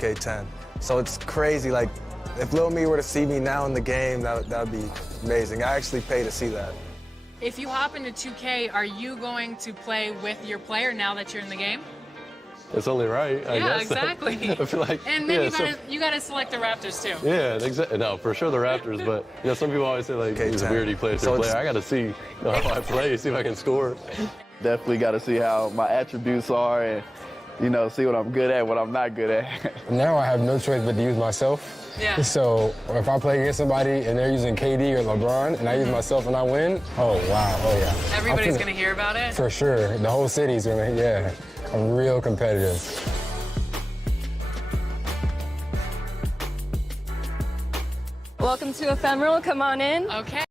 2K10. So it's crazy. Like, if Lil Me were to see me now in the game, that would be amazing. I actually pay to see that. If you hop into 2K, are you going to play with your player now that you're in the game? It's only right, I guess. Exactly. I feel like, and then you gotta select the Raptors too. Yeah, exactly. No, for sure the Raptors, but some people always say like he's a weird, he plays for player. I gotta see how I play, see if I can score. Definitely got to see how my attributes are and, see what I'm good at, what I'm not good at. Now I have no choice but to use myself. Yeah. So if I play against somebody and they're using KD or LeBron and I use myself and I win, oh, wow, oh, yeah. Everybody's going to hear about it? For sure. The whole city's going to, yeah. I'm real competitive. Welcome to Ephemeral. Come on in. Okay.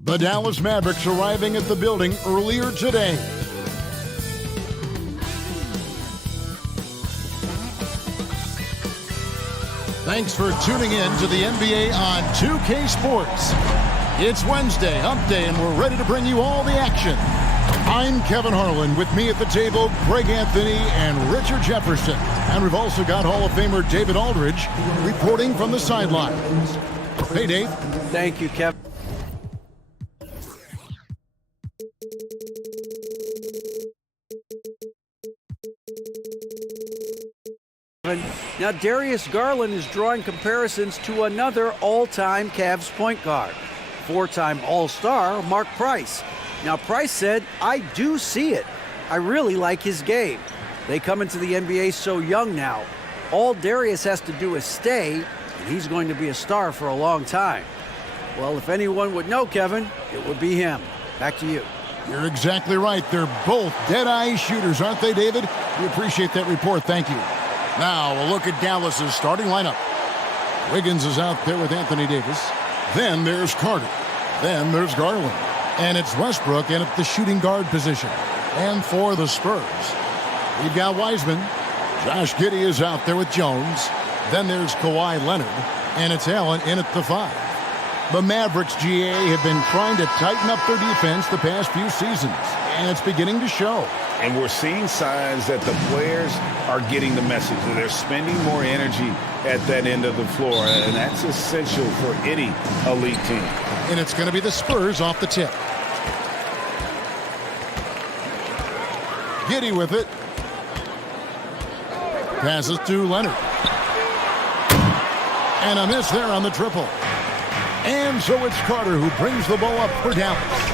The Dallas Mavericks arriving at the building earlier today. Thanks for tuning in to the NBA on 2K Sports. It's Wednesday, Hump Day, and we're ready to bring you all the action. I'm Kevin Harlan. With me at the table, Greg Anthony and Richard Jefferson. And we've also got Hall of Famer David Aldridge reporting from the sidelines. Hey, Dave. Thank you, Kevin. Now, Darius Garland is drawing comparisons to another all-time Cavs point guard, four-time All-Star Mark Price. Now, Price said, "I do see it. I really like his game. They come into the NBA so young now. All Darius has to do is stay, and he's going to be a star for a long time." Well, if anyone would know, Kevin, it would be him. Back to you. You're exactly right. They're both dead-eye shooters, aren't they, David? We appreciate that report. Thank you. Now, a look at Dallas's starting lineup. Wiggins is out there with Anthony Davis. Then there's Carter. Then there's Garland. And it's Westbrook in at the shooting guard position. And for the Spurs, we've got Wiseman. Josh Giddey is out there with Jones. Then there's Kawhi Leonard. And it's Allen in at the 5. The Mavericks, GA, have been trying to tighten up their defense the past few seasons. And it's beginning to show. And we're seeing signs that the players are getting the message. That they're spending more energy at that end of the floor. And that's essential for any elite team. And it's going to be the Spurs off the tip. Giddey with it. Passes to Leonard. And a miss there on the triple. And so it's Carter who brings the ball up for Dallas.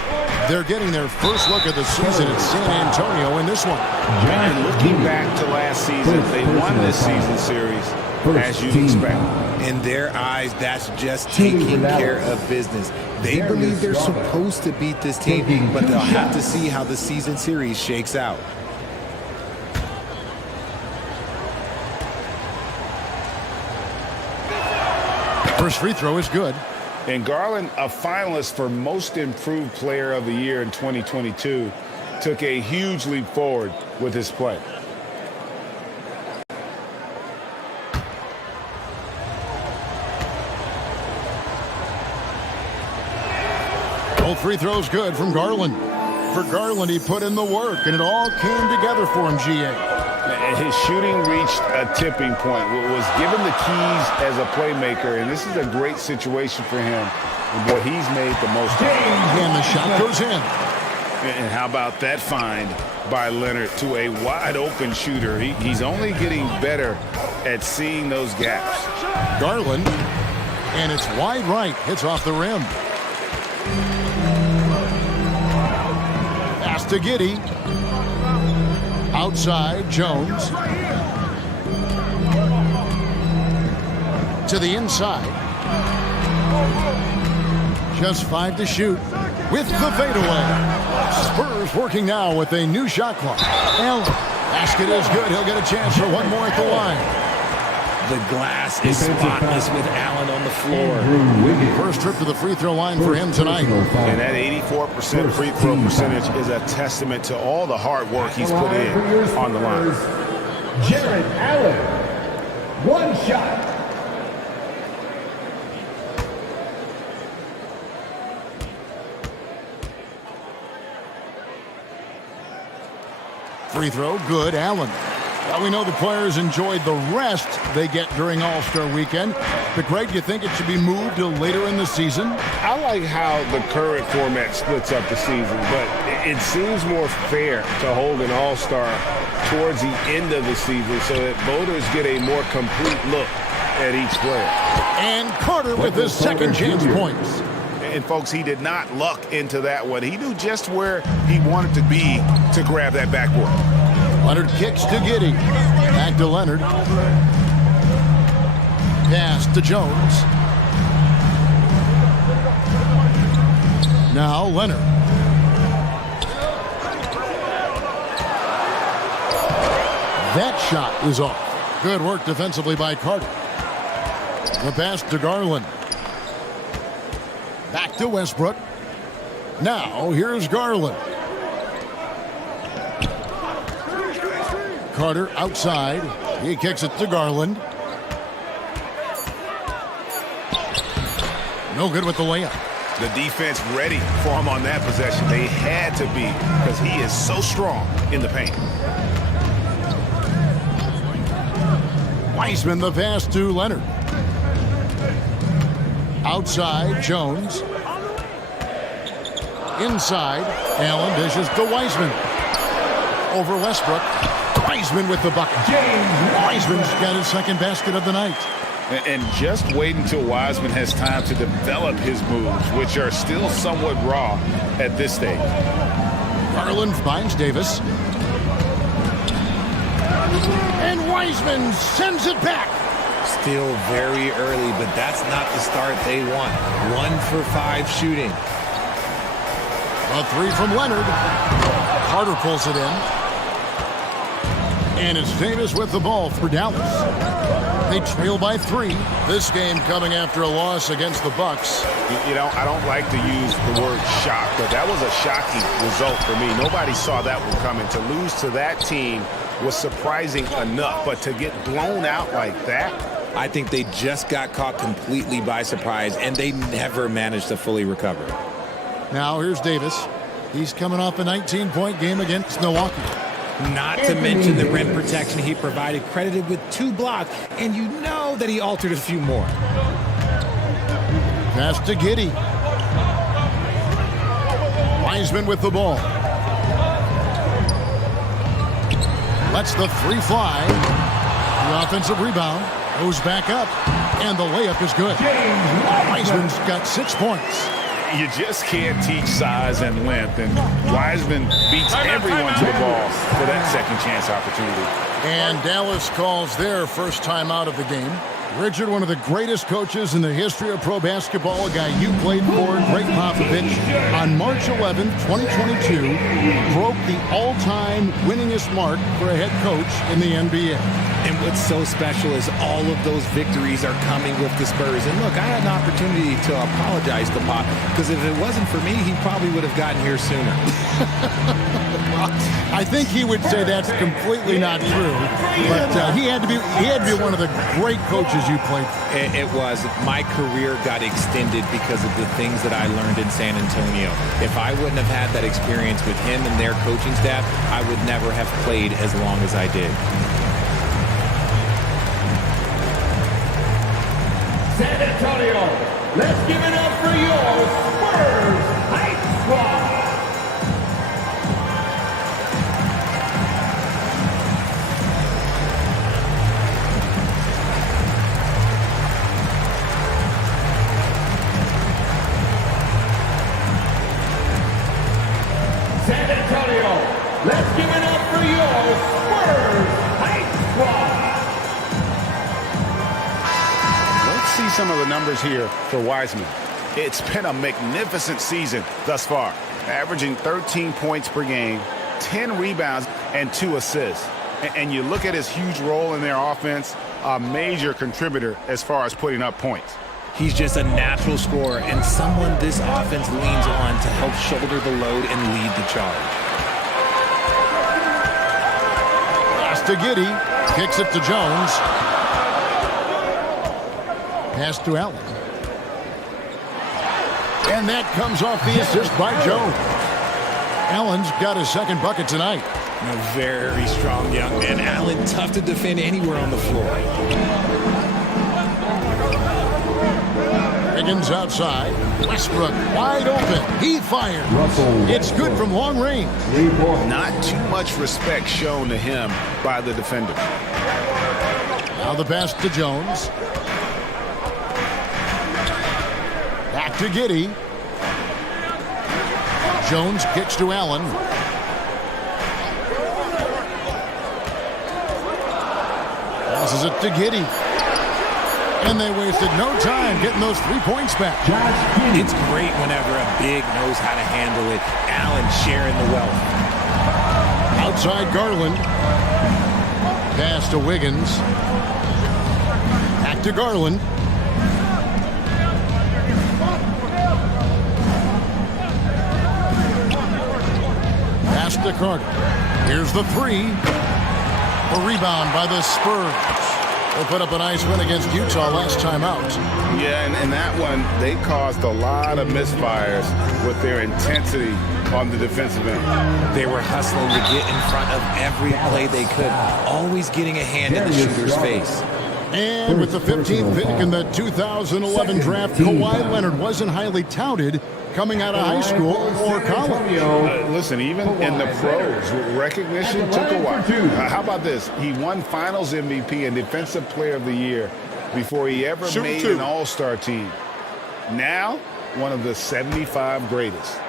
They're getting their first look at the season at San Antonio in this one. And looking back to last season, they won this season series as you'd expect. In their eyes, that's just taking care of business. They believe they're supposed to beat this team, but they'll have to see how the season series shakes out. First free throw is good. And Garland, a finalist for Most Improved Player of the Year in 2022, took a huge leap forward with his play. Both free throws good from Garland. For Garland, he put in the work, and it all came together for him, GA. His shooting reached a tipping point, was given the keys as a playmaker, and this is a great situation for him. Boy, he's made the most of it. And the shot goes in. And how about that find by Leonard to a wide-open shooter? He's only getting better at seeing those gaps. Garland, and it's wide right, hits off the rim. Pass to Giddey. Outside, Jones. To the inside. Just 5 to shoot with the fadeaway. Spurs working now with a new shot clock. Allen. Basket is good. He'll get a chance for one more at the line. The glass is spotless with Allen on the floor. First trip to the free throw line for him tonight. And that 84% free throw percentage is a testament to all the hard work he's put in on the line. Jarrett Allen, one shot. Free throw, good, Allen. Well, we know the players enjoyed the rest they get during All-Star Weekend. But, Greg, do you think it should be moved to later in the season? I like how the current format splits up the season, but it seems more fair to hold an All-Star towards the end of the season so that voters get a more complete look at each player. And Carter with his second chance points. And, folks, he did not luck into that one. He knew just where he wanted to be to grab that backboard. Leonard kicks to Giddey. Back to Leonard. Pass to Jones. Now Leonard. That shot is off. Good work defensively by Carter. The pass to Garland. Back to Westbrook. Now here's Garland. Carter outside. He kicks it to Garland. No good with the layup. The defense ready for him on that possession. They had to be because he is so strong in the paint. Wiseman the pass to Leonard. Outside, Jones. Inside, Allen dishes to Wiseman. Over Westbrook. Wiseman with the bucket. Wiseman's got his second basket of the night. And just wait until Wiseman has time to develop his moves, which are still somewhat raw at this stage. Garland finds Davis. And Wiseman sends it back. Still very early, but that's not the start they want. 1 for 5 shooting. A three from Leonard. Carter pulls it in. And it's Davis with the ball for Dallas. They trail by 3. This game coming after a loss against the Bucks. You know, I don't like to use the word shock, but that was a shocking result for me. Nobody saw that one coming. To lose to that team was surprising enough, but to get blown out like that? I think they just got caught completely by surprise, and they never managed to fully recover. Now here's Davis. He's coming off a 19-point game against Milwaukee. Not to mention the rim protection he provided, credited with 2 blocks, and you know that he altered a few more. Pass to Giddey. Wiseman with the ball. Lets the 3 fly. The offensive rebound goes back up, and the layup is good. Wiseman's got 6 points. You just can't teach size and length, and Wiseman beats everyone to the ball for that second chance opportunity. And Dallas calls their first time out of the game. Richard, one of the greatest coaches in the history of pro basketball, a guy you played for, Greg Popovich, on March 11, 2022, broke the all-time winningest mark for a head coach in the NBA. And what's so special is all of those victories are coming with the Spurs. And look, I had an opportunity to apologize to Pop, because if it wasn't for me, he probably would have gotten here sooner. I think he would say that's completely not true. But he had to be one of the great coaches you played for. It was. My career got extended because of the things that I learned in San Antonio. If I wouldn't have had that experience with him and their coaching staff, I would never have played as long as I did. San Antonio, let's give it up for your Spurs Hype Squad. San Antonio, let's give it up for your Spurs Hype Squad. Let's see some of the numbers here for Wiseman. It's been a magnificent season thus far, averaging 13 points per game, 10 rebounds, and 2 assists. And you look at his huge role in their offense, a major contributor as far as putting up points. He's just a natural scorer and someone this offense leans on to help shoulder the load and lead the charge. Pass to Giddey. Kicks it to Jones. Pass to Allen. And that comes off the assist by Jones. Allen's got his second bucket tonight. A very strong young man. Allen, tough to defend anywhere on the floor. Wiggins outside. Westbrook wide open. He fires. It's good from long range. Not too much respect shown to him by the defender. Now the pass to Jones. Back to Giddey. Jones kicks to Allen. Passes it to Giddey. And they wasted no time getting those 3 points back. It's great whenever a big knows how to handle it. Allen sharing the wealth. Outside Garland. Pass to Wiggins. Back to Garland. Pass to Carter. Here's the three. A rebound by the Spurs. They put up a nice win against Utah last time out. Yeah, and that one, they caused a lot of misfires with their intensity on the defensive end. They were hustling to get in front of every play they could, always getting a hand in the shooter's face. And with the 15th pick in the 2011 draft, Kawhi Leonard wasn't highly touted coming out of high school or college. Listen, even in the pros, recognition took a while. How about this? He won Finals MVP and Defensive Player of the Year before he ever made an All-Star team. Now, one of the 75 greatest.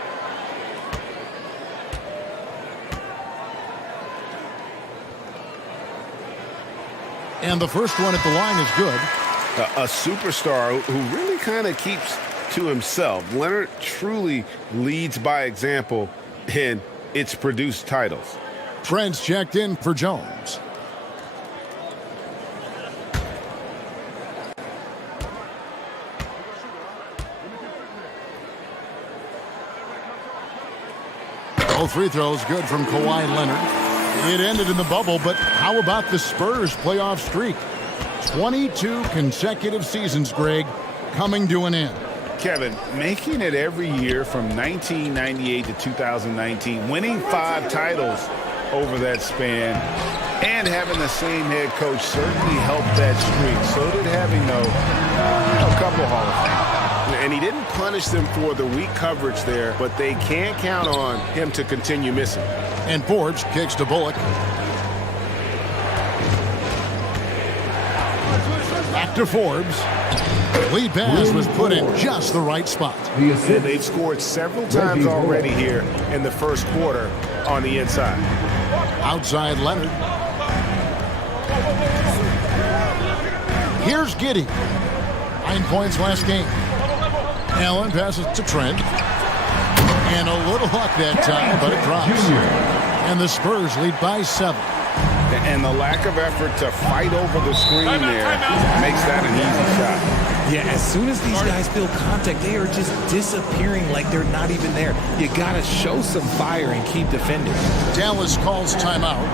And the first one at the line is good. A superstar who really kind of keeps to himself. Leonard truly leads by example, and it's produced titles. Trent's checked in for Jones. Both free throws good from Kawhi Leonard. It ended in the bubble, but how about the Spurs playoff streak? 22 consecutive seasons, Greg, coming to an end. Kevin, making it every year from 1998 to 2019, winning 5 titles over that span, and having the same head coach certainly helped that streak. So did having, a couple Hall of Fame. And he didn't punish them for the weak coverage there, but they can't count on him to continue missing. And Forbes kicks to Bullock. Back to Forbes. Lead pass was put in just the right spot. And they've scored several times already here in the first quarter on the inside. Outside Leonard. Here's Giddey. 9 points last game. Allen passes to Trent. And a little luck that time, but it drops. And the Spurs lead by 7. And the lack of effort to fight over the screen there makes that an easy shot. Yeah, as soon as these guys feel contact, they are just disappearing like they're not even there. You got to show some fire and keep defending. Dallas calls timeout.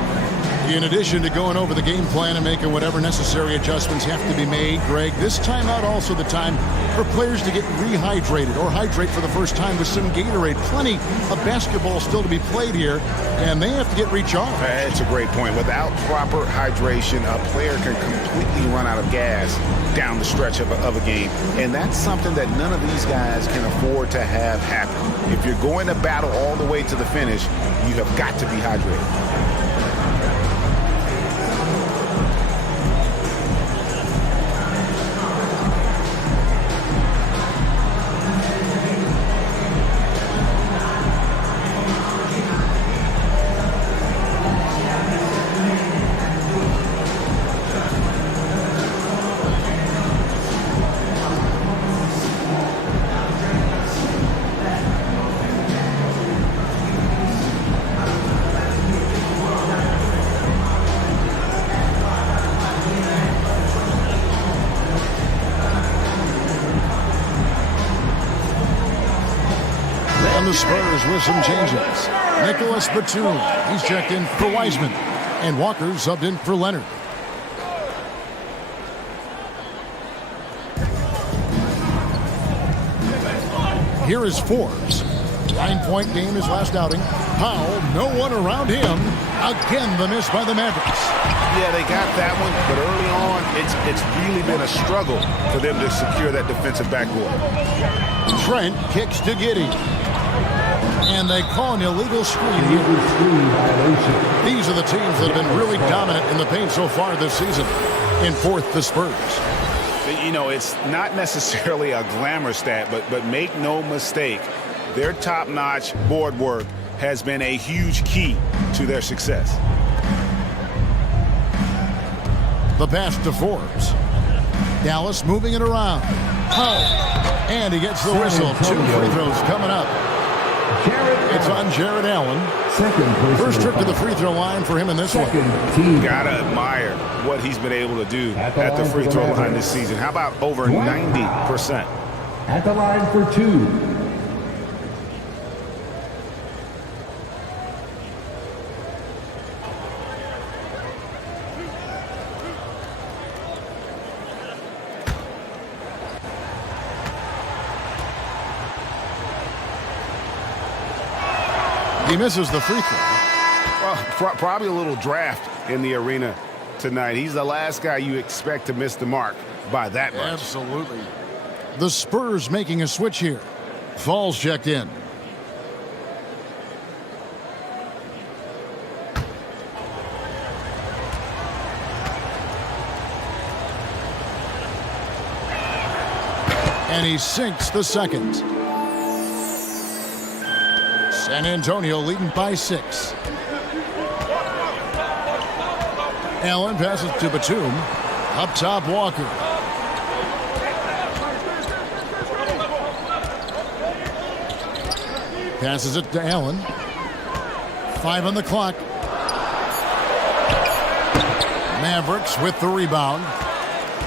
In addition to going over the game plan and making whatever necessary adjustments have to be made, Greg, this timeout also the time for players to get rehydrated or hydrate for the first time with some Gatorade. Plenty of basketball still to be played here, and they have to get recharged. That's a great point. Without proper hydration, a player can completely run out of gas down the stretch of a game, and that's something that none of these guys can afford to have happen. If you're going to battle all the way to the finish, you have got to be hydrated. The Spurs with some changes. Nicholas Batum, he's checked in for Wiseman. And Walker subbed in for Leonard. Here is Forbes. 9-point game his last outing. Powell, no one around him. Again, the miss by the Mavericks. Yeah, they got that one, but early on, it's really been a struggle for them to secure that defensive backboard. Trent kicks to Giddey. And they call an illegal screen. These are the teams that have been really dominant in the paint so far this season. In fourth, the Spurs. You know, it's not necessarily a glamour stat, but make no mistake, their top-notch board work has been a huge key to their success. The pass to Forbes. Dallas moving it around. And he gets the whistle. 2 free throws coming up. It's on Jared Allen. First trip to the free throw line for him in this one. Gotta admire what he's been able to do at the free throw line this season. How about over 90%? At the line for 2. He misses the free throw. Well, probably a little draft in the arena tonight. He's the last guy you expect to miss the mark by that much. Absolutely. The Spurs making a switch here. Falls checked in. And he sinks the second. San Antonio leading by 6. Allen passes to Batum. Up top, Walker. Passes it to Allen. 5 on the clock. Mavericks with the rebound.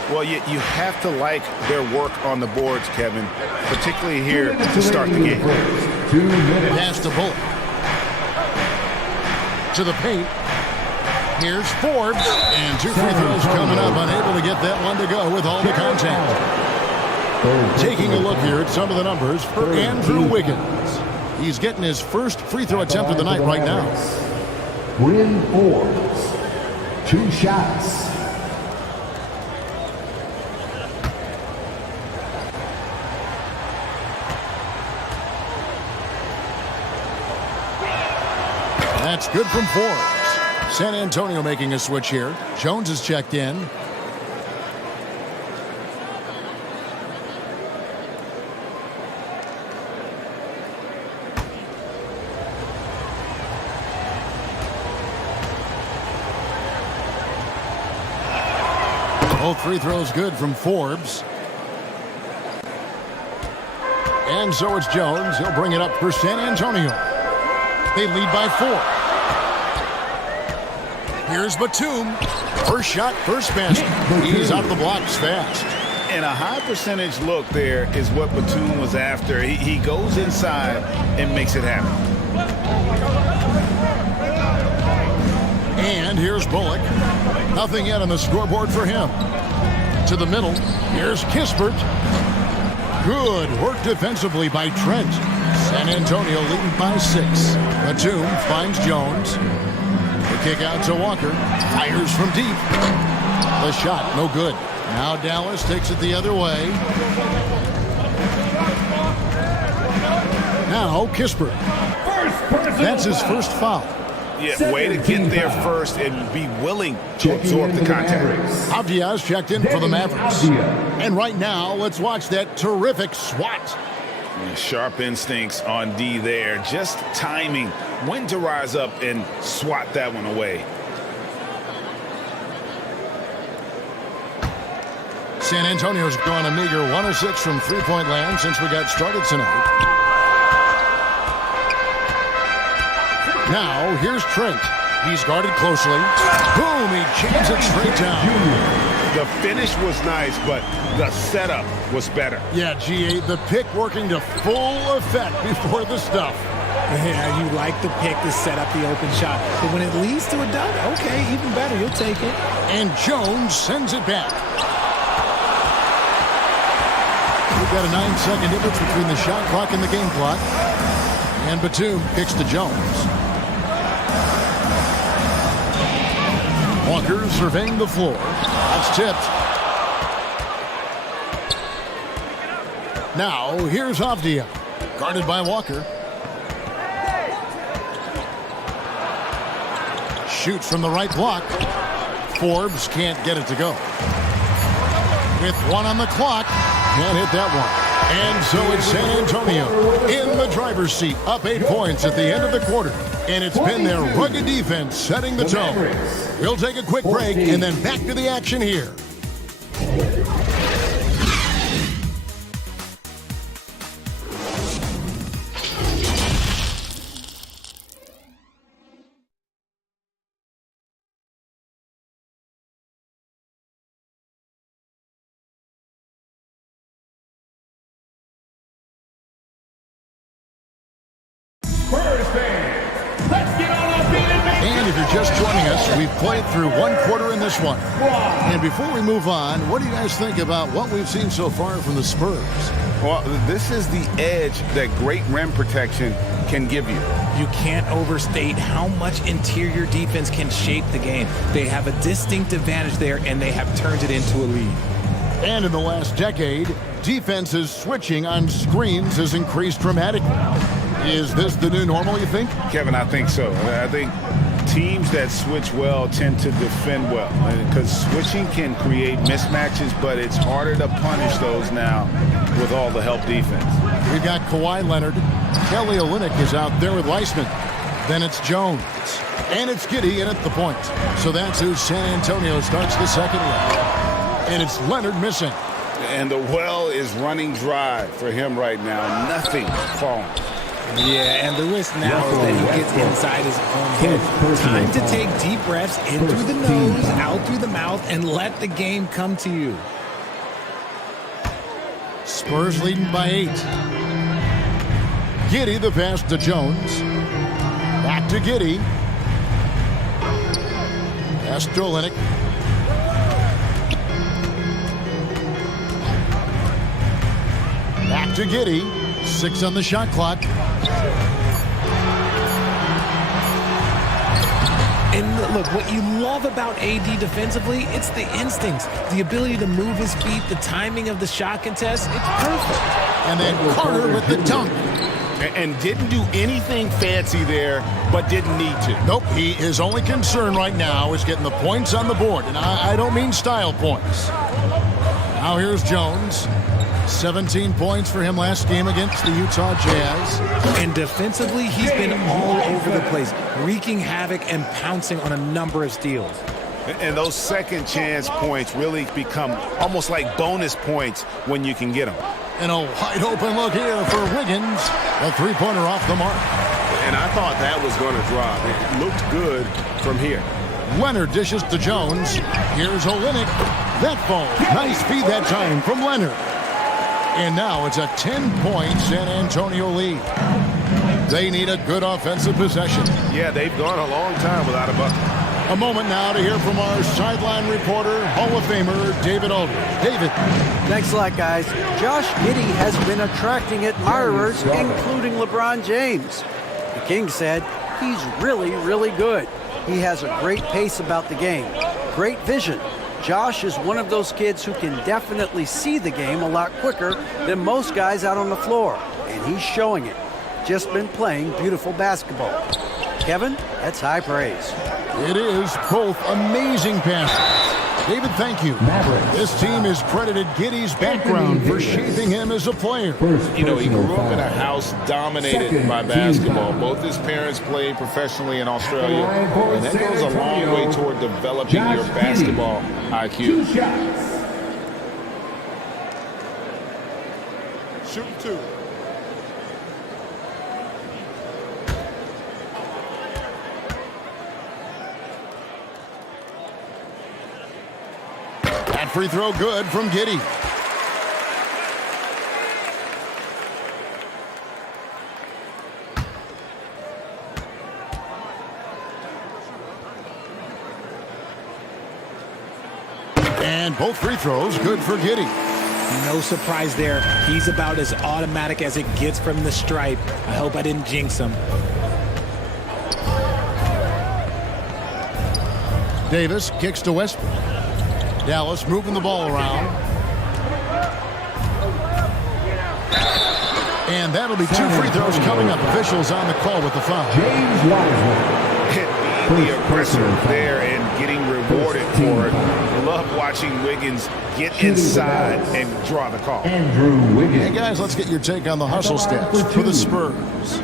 Well, you have to like their work on the boards, Kevin, particularly here to start the game. Pass to Bullock. To the paint. Here's Forbes. And 2 free throws coming up. Unable to get that one to go with all the contact. Taking a look here at some of the numbers for Andrew Wiggins. He's getting his first free throw attempt of the night right now. Bryn Forbes. 2 shots. That's good from Forbes. San Antonio making a switch here. Jones is checked in. Both free throws good from Forbes. And so it's Jones. He'll bring it up for San Antonio. They lead by 4. Here's Batum. First shot, first basket. He's out of the blocks fast. And a high percentage look there is what Batum was after. He goes inside and makes it happen. And here's Bullock. Nothing yet on the scoreboard for him. To the middle. Here's Kispert. Good work defensively by Trent. San Antonio leading by 6. Batum finds Jones. The kick out to Walker. Fires from deep. The shot, no good. Now Dallas takes it the other way. Now Kispert. That's his first foul. Yeah, way to get there first and be willing to absorb the contact. Avdia's checked in for the Mavericks. And right now, let's watch that terrific swat. Sharp instincts on D there. Just timing when to rise up and swat that one away. San Antonio's gone a meager 1 of 6 from three-point land since we got started tonight. Now, here's Trent. He's guarded closely. Boom, he chains it straight down. The finish was nice, but the setup was better. Yeah, G8, the pick working to full effect before the stuff. Yeah, you like the pick to set up the open shot. But when it leads to a dunk, okay, even better, you'll take it. And Jones sends it back. We've got a 9-second difference between the shot clock and the game clock. And Batum kicks to Jones. Walker surveying the floor. That's tipped. Now, here's Avdia. Guarded by Walker. Shoots from the right block. Forbes can't get it to go. With 1 on the clock. Can't hit that one. And so it's San Antonio in the driver's seat, up 8 points at the end of the quarter. And it's been their rugged defense setting the tone. We'll take a quick break and then back to the action here. And if you're just joining us, we've played through 1 quarter in this one. And before we move on, what do you guys think about what we've seen so far from the Spurs? Well, this is the edge that great rim protection can give you. You can't overstate how much interior defense can shape the game. They have a distinct advantage there, and they have turned it into a lead. And in the last decade, defenses switching on screens has increased dramatically. Is this the new normal, you think? Kevin, I think so. I think teams that switch well tend to defend well, because switching can create mismatches, but it's harder to punish those now with all the help defense. We've got Kawhi Leonard. Kelly Olynyk is out there with Weissman. Then it's Jones. And it's Giddey in at the point. So that's who San Antonio starts the second round. And it's Leonard missing. And the well is running dry for him right now. Nothing falling. Yeah, and the risk now is that he gets inside his own head. Time to take deep breaths in through the nose, out through the mouth, and let the game come to you. Spurs leading by 8. Giddey the pass to Jones. Back to Giddey. Pass to Olynyk. Back to Giddey. 6 on the shot clock. And look, what you love about AD defensively, it's the instincts, the ability to move his feet, the timing of the shot contest. It's perfect. And then Carter with the dunk. And didn't do anything fancy there, but didn't need to. Nope, his only concern right now is getting the points on the board. And I don't mean style points. Now here's Jones. 17 points for him last game against the Utah Jazz. And defensively, he's been all over the place, wreaking havoc and pouncing on a number of steals. And those second chance points really become almost like bonus points when you can get them. And a wide open look here for Wiggins. A three-pointer off the mark. And I thought that was going to drop. It looked good from here. Leonard dishes to Jones. Here's Olynyk. That falls. Nice feed that time from Leonard. And now it's a 10-point San Antonio lead. They need a good offensive possession. Yeah, they've gone a long time without a bucket. A moment now to hear from our sideline reporter, Hall of Famer David Aldridge. David. Thanks a lot, guys. Josh Giddey has been attracting admirers, including LeBron James. The King said he's really, really good. He has a great pace about the game, great vision. Josh is one of those kids who can definitely see the game a lot quicker than most guys out on the floor, and he's showing it. Just been playing beautiful basketball. Kevin, that's high praise. It is both amazing passes. David, thank you. This team has credited Giddey's background for shaping him as a player. You know, he grew up in a house dominated by basketball. Both his parents played professionally in Australia, and that goes a long way toward developing your basketball IQ. Shoot 2. That free throw good from Giddey. And both free throws good for Giddey. No surprise there. He's about as automatic as it gets from the stripe. I hope I didn't jinx him. Davis kicks to Westbrook. Dallas moving the ball around. And that'll be 2 free throws coming up. Officials on the call with the foul. James Wiseman. The aggressor there and getting rewarded for it. Love watching Wiggins get inside and draw the call. Andrew Wiggins. Hey guys, let's get your take on the hustle stats for the Spurs.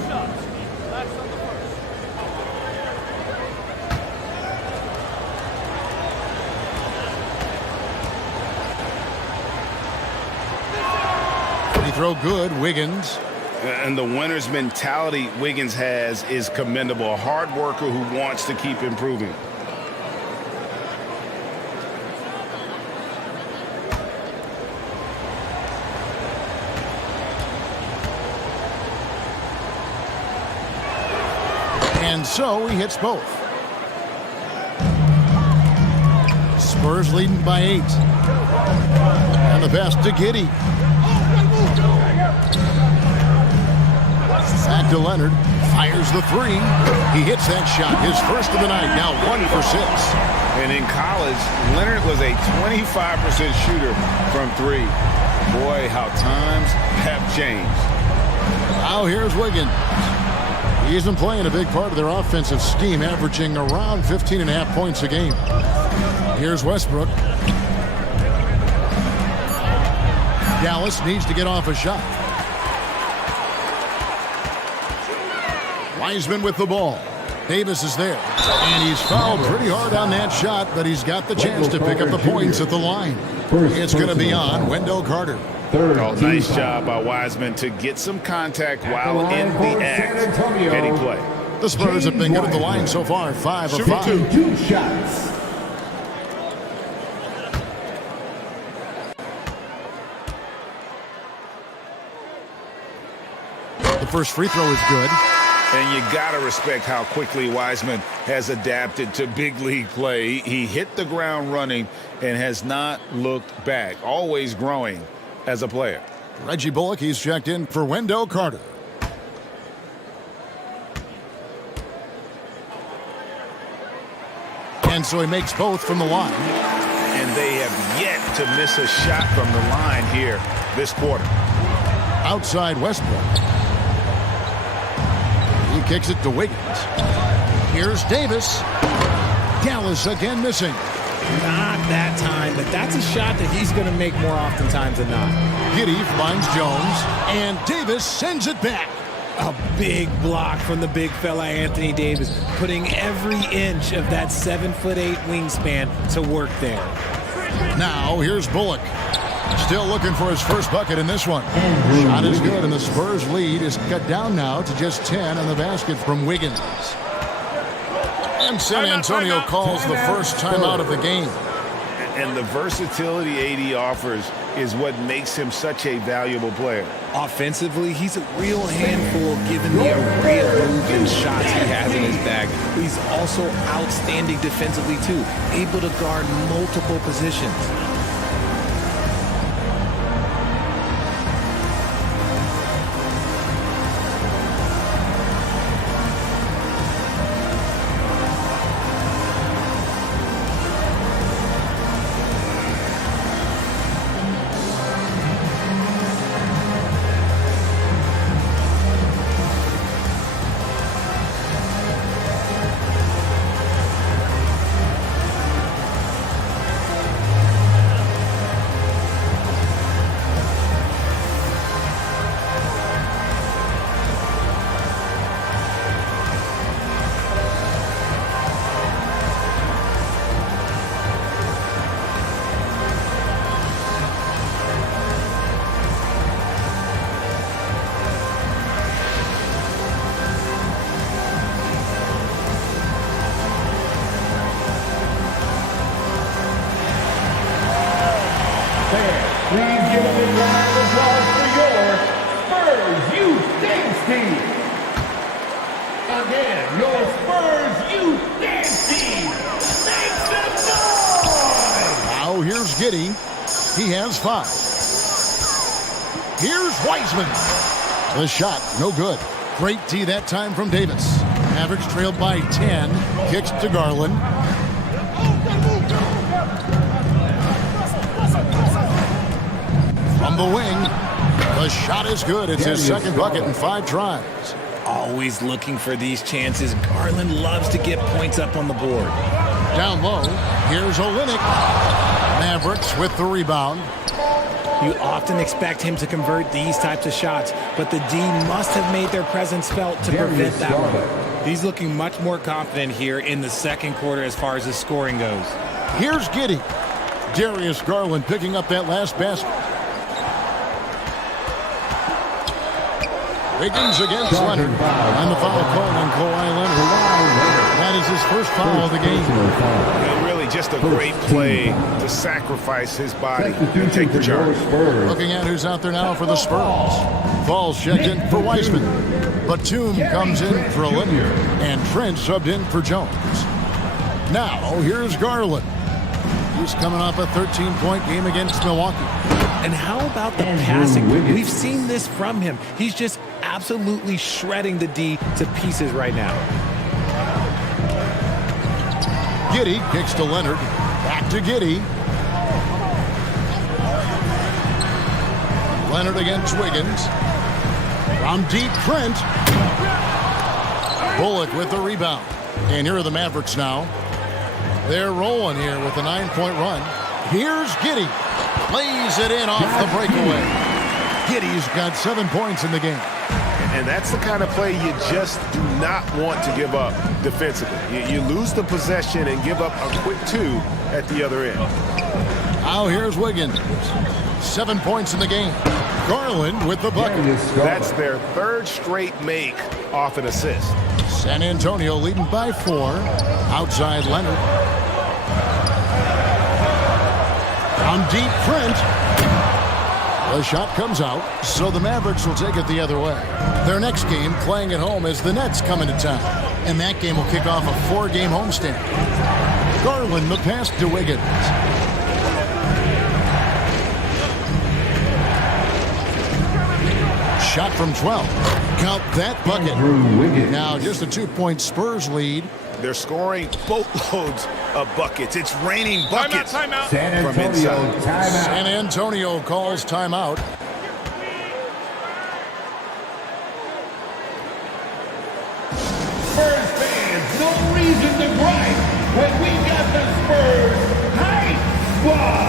Free throw good, Wiggins. And the winner's mentality Wiggins has is commendable. A hard worker who wants to keep improving. And so he hits both. Spurs leading by 8. And the pass to Giddey. Back to Leonard. Fires the 3. He hits that shot. His first of the night. Now 1 for 6. And in college, Leonard was a 25% shooter from 3. Boy, how times have changed. Now here's Wiggins. He's been playing a big part of their offensive scheme, averaging around 15.5 points a game. Here's Westbrook. Dallas needs to get off a shot. Wiseman with the ball. Davis is there. And he's fouled pretty hard on that shot, but he's got the chance to pick up the points at the line. It's going to be on Wendell Carter. Nice job by Wiseman to get some contact while in the act. Heady play. The Spurs have been good at the line so far, 5 of 5. 2 shots. The first free throw is good. And you got to respect how quickly Wiseman has adapted to big league play. He hit the ground running and has not looked back, always growing as a player. Reggie Bullock, he's checked in for Wendell Carter. And so he makes both from the line. And they have yet to miss a shot from the line here this quarter. Outside Westbrook. He kicks it to Wiggins. Here's Davis. Dallas again missing. Not that time, but that's a shot that he's going to make more oftentimes than not. Giddey finds Jones, and Davis sends it back. A big block from the big fella Anthony Davis, putting every inch of that 7'8" wingspan to work there. Now here's Bullock. Still looking for his first bucket in this one. Shot is good, and the Spurs lead is cut down now to just 10 on the basket from Wiggins. And San Antonio calls the first timeout of the game. And the versatility AD offers is what makes him such a valuable player. Offensively, he's a real handful given the array of moves and shots he has in his bag. But he's also outstanding defensively, too, able to guard multiple positions. Please give a big round of applause for your Spurs Youth Dance Team. Again, your Spurs Youth Dance Team. Make some noise! Now here's Giddey. He has 5. Here's Wiseman. The shot, no good. Great D that time from Davis. Mavericks trailed by 10. Kicks to Garland. From the wing, the shot is good. It's his second bucket in 5 tries. Always looking for these chances. Garland loves to get points up on the board. Down low, here's Olynyk. Mavericks with the rebound. You often expect him to convert these types of shots, but the D must have made their presence felt to prevent that one. He's looking much more confident here in the second quarter as far as his scoring goes. Here's Giddey. Darius Garland picking up that last basket. Wiggins against Leonard. And the foul call on Kawhi Leonard. That is his first foul of the game. And really just a great play to sacrifice his body and take the charge. Looking at who's out there now for the Spurs. Falls checked in for Wiseman. Batum comes in for Leonard. And Trent subbed in for Jones. Now, here's Garland. He's coming off a 13-point game against Milwaukee. And how about the passing? We've seen this from him. He's just absolutely shredding the D to pieces right now. Giddey kicks to Leonard. Back to Giddey. Leonard against Wiggins. From deep, Trent. Bullock with the rebound. And here are the Mavericks now. They're rolling here with a 9-point run. Here's Giddey. Lays it in off the breakaway. Giddey's got 7 points in the game. And that's the kind of play you just do not want to give up defensively. You lose the possession and give up a quick 2 at the other end. Now here's Wiggins. 7 points in the game. Garland with the bucket. That's their 3rd straight make off an assist. San Antonio leading by 4. Outside Leonard. On deep, Trent. The shot comes out, so the Mavericks will take it the other way. Their next game, playing at home, as the Nets come into town. And that game will kick off a 4-game homestand. Garland, the pass to Wiggins. Shot from 12. Count that bucket. Now just a 2-point Spurs lead. They're scoring boatloads of buckets. It's raining buckets timeout. from inside. San Antonio calls timeout. Spurs fans, no reason to gripe when we got the Spurs Hype Squad.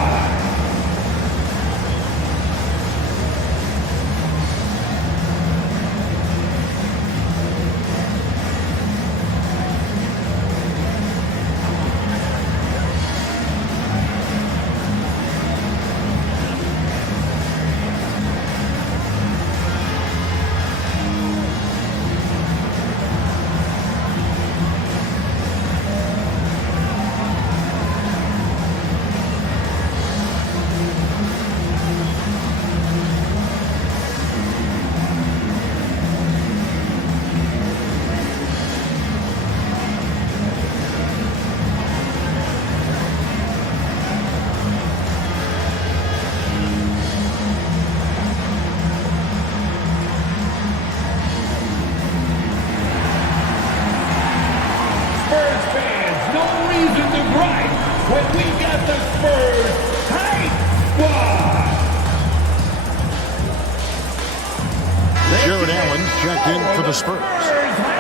Jared Allen checked in for the Spurs.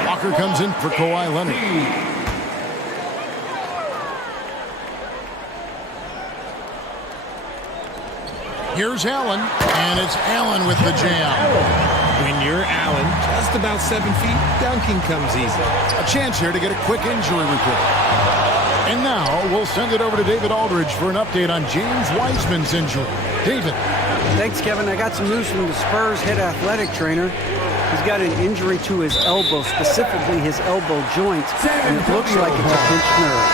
Walker comes in for Kawhi Leonard. Here's Allen, and it's Allen with the jam. When you're Allen, just about 7 feet, dunking comes easy. A chance here to get a quick injury report. And now we'll send it over to David Aldridge for an update on James Wiseman's injury. David. Thanks, Kevin. I got some news from the Spurs head athletic trainer. He's got an injury to his elbow, specifically his elbow joint, and it looks like it's a pinched nerve.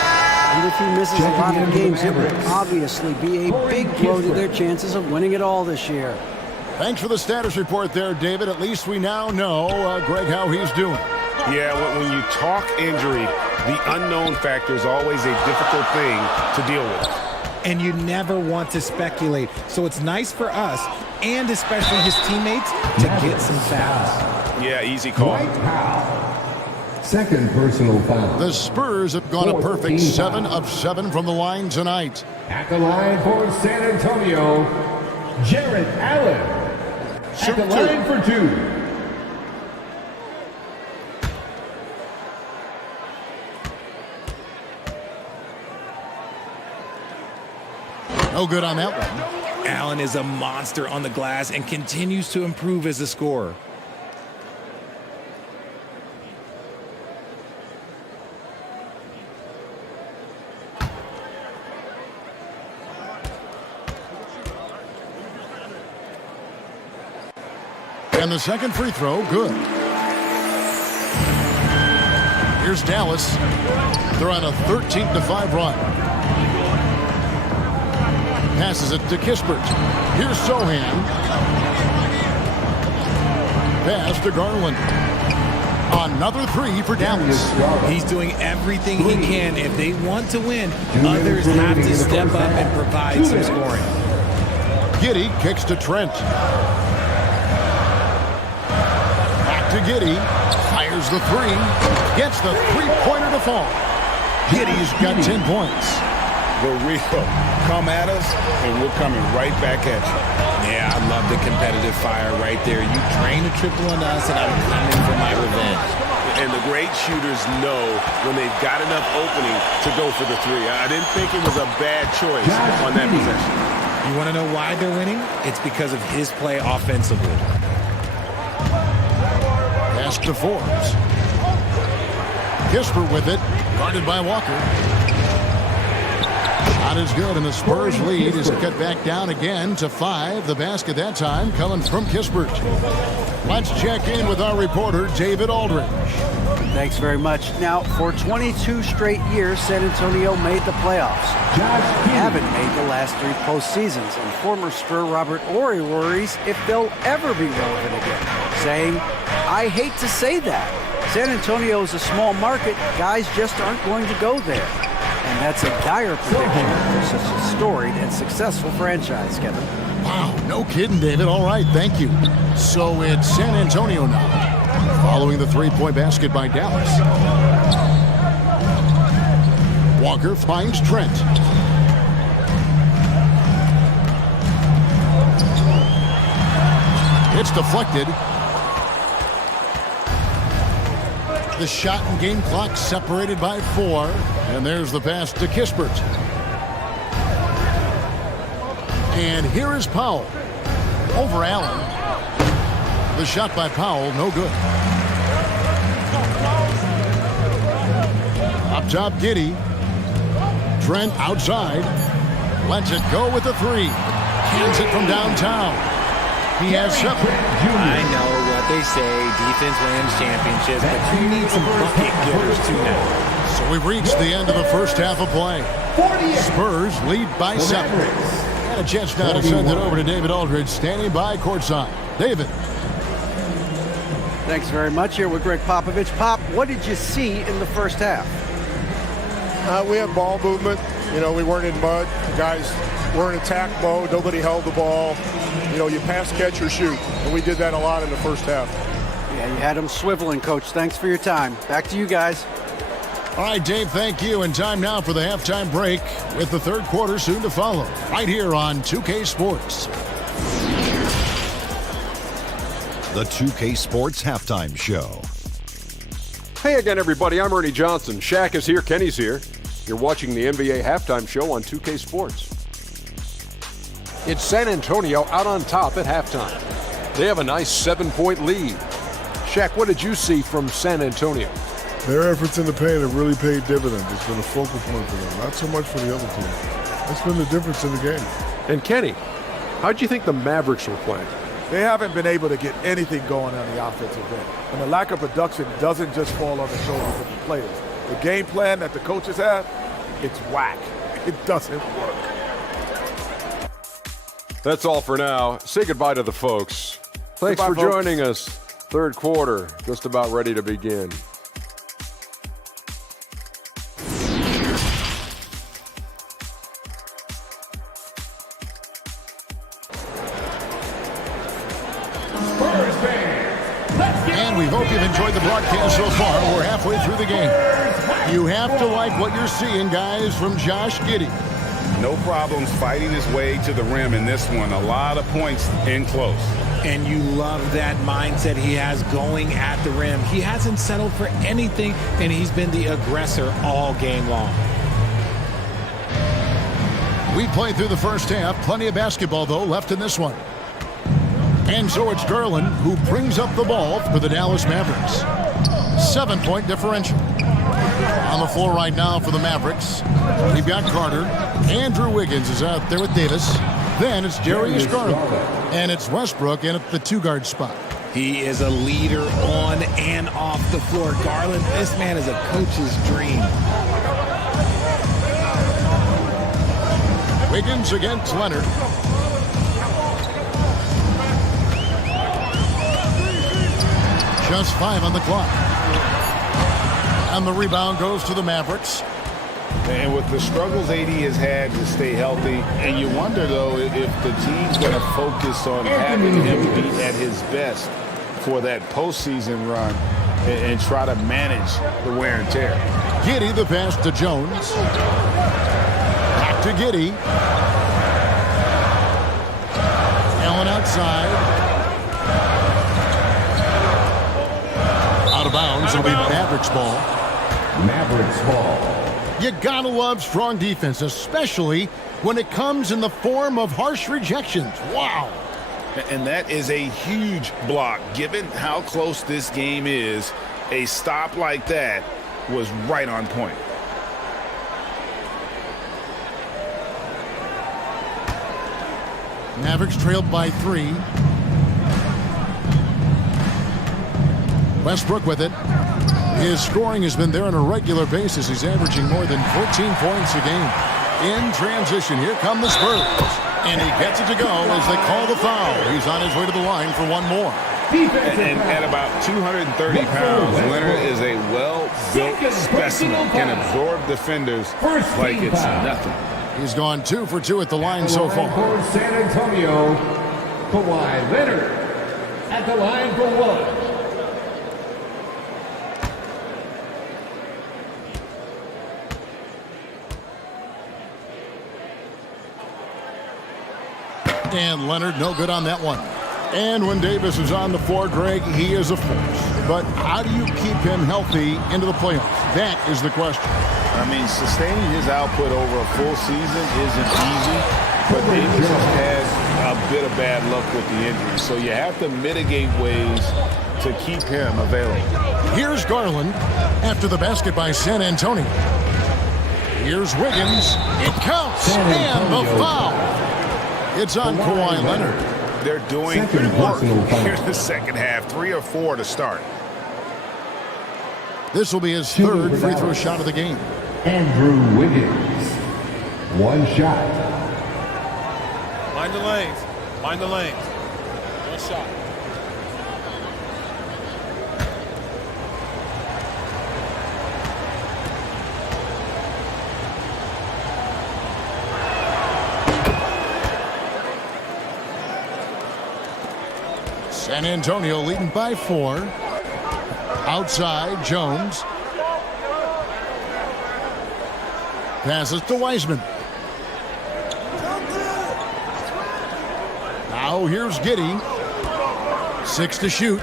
And if he misses a lot of games, it will obviously be a big blow to their chances of winning it all this year. Thanks for the status report there, David. At least we now know, Greg, how he's doing. Yeah, when you talk injury, the unknown factor is always a difficult thing to deal with. And you never want to speculate. So it's nice for us and especially his teammates to get some fouls. Yeah, easy call. Second personal foul. The Spurs have gone a perfect 7 of 7 from the line tonight. At the line for San Antonio, Jared Allen. At the line for 2. No good on that one. Allen is a monster on the glass and continues to improve as a scorer. And the second free throw, good. Here's Dallas. They're on a 13-5 run. Passes it to Kispert. Here's Sohan. Pass to Garland. Another 3 for Dallas. He's doing everything he can. If they want to win, others have to step up and provide some scoring. Giddey kicks to Trent. Back to Giddey. Fires the 3. Gets the three-pointer to fall. Giddey's got 10 points. Real. Come at us, and we're coming right back at you. Yeah, I love the competitive fire right there. You drain a triple on us, and I'm coming for my revenge. And the great shooters know when they've got enough opening to go for the 3. I didn't think it was a bad choice on that possession. You want to know why they're winning? It's because of his play offensively. Pass to Forbes. Kispert with it, guarded by Walker. Shot is good, and the Spurs lead is cut back down again to 5. The basket that time coming from Kispert. Let's check in with our reporter, David Aldridge. Thanks very much. Now, for 22 straight years, San Antonio made the playoffs. They haven't made the last 3 postseasons, and former Spur Robert Horry worries if they'll ever be relevant again, saying, I hate to say that. San Antonio is a small market. Guys just aren't going to go there. And that's a dire prediction for such a storied and successful franchise, Kevin. Wow, no kidding, David. All right, thank you. So it's San Antonio now, following the 3-point basket by Dallas. Walker finds Trent. It's deflected. The shot and game clock separated by 4. And there's the pass to Kispert. And here is Powell. Over Allen. The shot by Powell, no good. Up top, Giddey. Trent outside. Lets it go with the 3. Cans it from downtown. He has 7. I know what they say, defense wins championships, but you need some bucket getters too now. So we've reached the end of the first half of play. Spurs lead by 7. And a chance now to send it over to David Aldridge, standing by courtside. David. Thanks very much. Here with Greg Popovich. Pop, what did you see in the first half? We had ball movement. You know, we weren't in mud. The guys were in attack mode. Nobody held the ball. You know, you pass, catch, or shoot. And we did that a lot in the first half. Yeah, you had them swiveling, Coach. Thanks for your time. Back to you guys. All right, Dave, thank you. And time now for the halftime break with the third quarter soon to follow. Right here on 2K Sports. The 2K Sports Halftime Show. Hey again, everybody. I'm Ernie Johnson. Shaq is here. Kenny's here. You're watching the NBA Halftime Show on 2K Sports. It's San Antonio out on top at halftime. They have a nice 7-point lead. Shaq, what did you see from San Antonio? Their efforts in the paint have really paid dividends. It's been a focal point for them, not so much for the other team. That's been the difference in the game. And Kenny, how'd you think the Mavericks were playing? They haven't been able to get anything going on the offensive end. And the lack of production doesn't just fall on the shoulders of the players. The game plan that the coaches have, it's whack. It doesn't work. That's all for now. Say goodbye to the folks. Thanks Goodbye, for folks. joining us. Third quarter, just about ready to begin. And we hope you've enjoyed the broadcast so far. We're halfway through the game. You have to like what you're seeing, guys, from Josh Giddey. No problems fighting his way to the rim in this one. A lot of points in close. And you love that mindset he has going at the rim. He hasn't settled for anything, and he's been the aggressor all game long. We played through the first half. Plenty of basketball, though, left in this one. And so it's Garland who brings up the ball for the Dallas Mavericks. 7-point differential. On the floor right now for the Mavericks, we've got Carter. Andrew Wiggins is out there with Davis. Then it's Darius Garland. And it's Westbrook in at the 2-guard spot. He is a leader on and off the floor. Garland, this man is a coach's dream. Wiggins against Leonard. Just 5 on the clock. And the rebound goes to the Mavericks. And with the struggles AD has had to stay healthy, and you wonder, though, if the team's going to focus on having him be at his best for that postseason run and try to manage the wear and tear. Giddey, the pass to Jones. Back to Giddey. Allen outside. Out of bounds. It'll be Mavericks ball. Mavericks ball. You gotta love strong defense, especially when it comes in the form of harsh rejections. Wow. And that is a huge block. Given how close this game is, a stop like that was right on point. Mavericks trailed by 3. Westbrook with it. His scoring has been there on a regular basis. He's averaging more than 14 points a game. In transition, here come the Spurs. And he gets it to go as they call the foul. He's on his way to the line for one more. And at about 230 pounds, Leonard is a well-built specimen. Can absorb defenders like it's nothing. He's gone 2 for 2 at the line so far. For San Antonio, Kawhi Leonard at the line for 1. And Leonard no good on that one. And when Davis is on the floor, Greg, he is a force. But how do you keep him healthy into the playoffs? That is the question. I mean, sustaining his output over a full season isn't easy, but Davis has had a bit of bad luck with the injury. So you have to mitigate ways to keep him available. Here's Garland after the basket by San Antonio. Here's Wiggins. It counts. And the foul. It's on Kawhi Leonard. They're doing good work here in the second half. 3 or 4 to start. This will be his 3rd free throw shot of the game. Andrew Wiggins. 1 shot. Mind the lanes. Mind the lanes. 1 shot. San Antonio leading by 4. Outside, Jones. Passes to Wiseman. Now here's Giddey. 6 to shoot.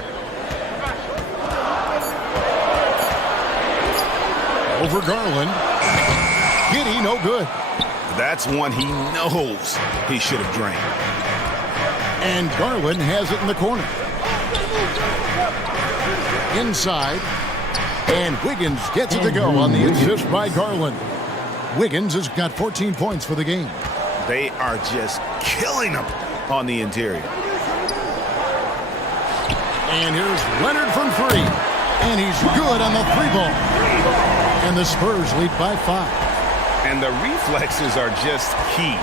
Over Garland. Giddey, no good. That's one he knows he should have drained. And Garland has it in the corner. Inside. And Wiggins gets it to go on the assist by Garland. Wiggins has got 14 points for the game. They are just killing him on the interior. And here's Leonard from 3. And he's good on the 3-ball. And the Spurs lead by 5. And the reflexes are just key.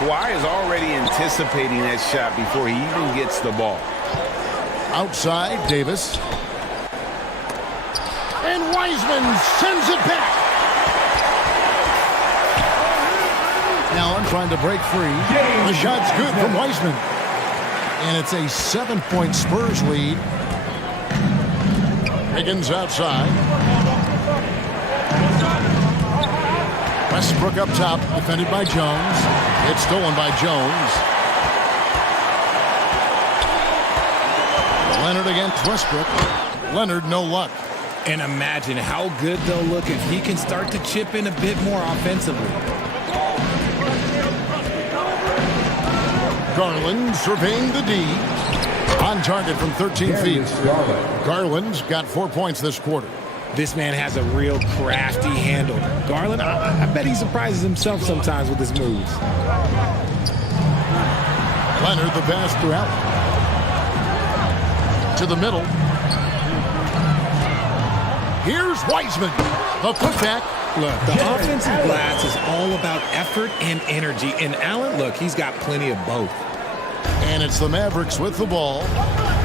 Kawhi is already anticipating that shot before he even gets the ball. Outside, Davis. And Wiseman sends it back. Allen trying to break free. The shot's good from Wiseman. And it's a 7-point Spurs lead. Wiggins outside. Westbrook up top, defended by Jones. It's stolen by Jones. Leonard against Westbrook. Leonard, no luck. And imagine how good they'll look if he can start to chip in a bit more offensively. Garland surveying the D. On target from 13 feet. Garland's got 4 points this quarter. This man has a real crafty handle. Garland, I bet he surprises himself sometimes with his moves. Leonard, the pass throughout. To the middle. Here's Wiseman. The putback. Look, the offensive glass is all about effort and energy. And Allen, look, he's got plenty of both. And it's the Mavericks with the ball.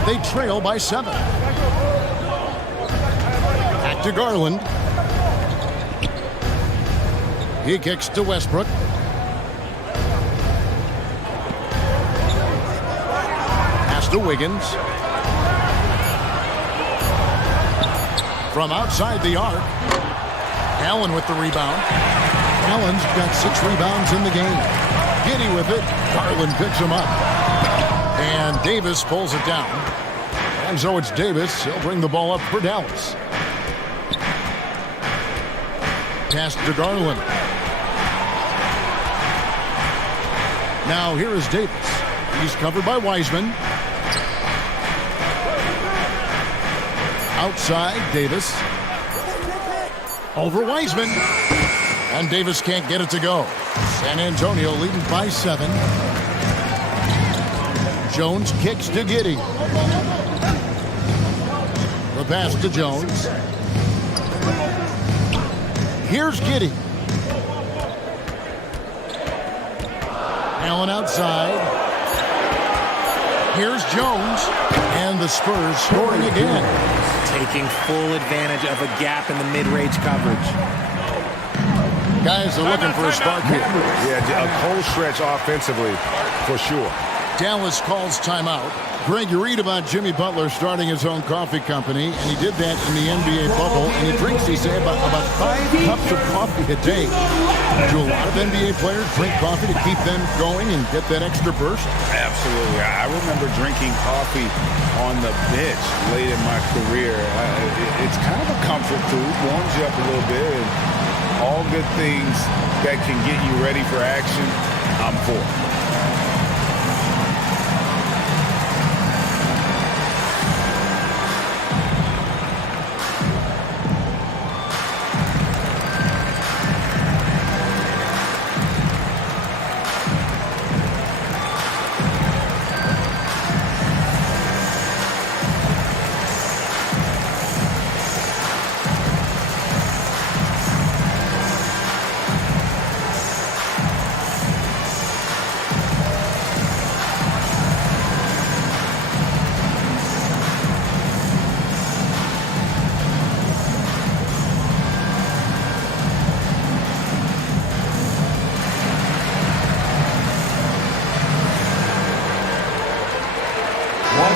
They trail by 7. Back to Garland. He kicks to Westbrook. Pass to Wiggins. From outside the arc. Allen with the rebound. Allen's got 6 rebounds in the game. Giddy with it. Garland picks him up. And Davis pulls it down. And so it's Davis. He'll bring the ball up for Dallas. Pass to Garland. Now here is Davis. He's covered by Wiseman. Outside, Davis. Over Wiseman. And Davis can't get it to go. San Antonio leading by 7. Jones kicks to Giddey. The pass to Jones. Here's Giddey. Allen outside. Here's Jones. And the Spurs scoring again. Taking full advantage of a gap in the mid-range coverage. Guys are looking for a spark here. Yeah, a cold stretch offensively, for sure. Dallas calls timeout. Greg, you read about Jimmy Butler starting his own coffee company, and he did that in the NBA bubble, and he drinks, he said, about 5 cups of coffee a day. Do a lot of NBA players drink coffee to keep them going and get that extra burst? Absolutely. I remember drinking coffee on the bench late in my career. It's kind of a comfort food, warms you up a little bit, and all good things that can get you ready for action, I'm for.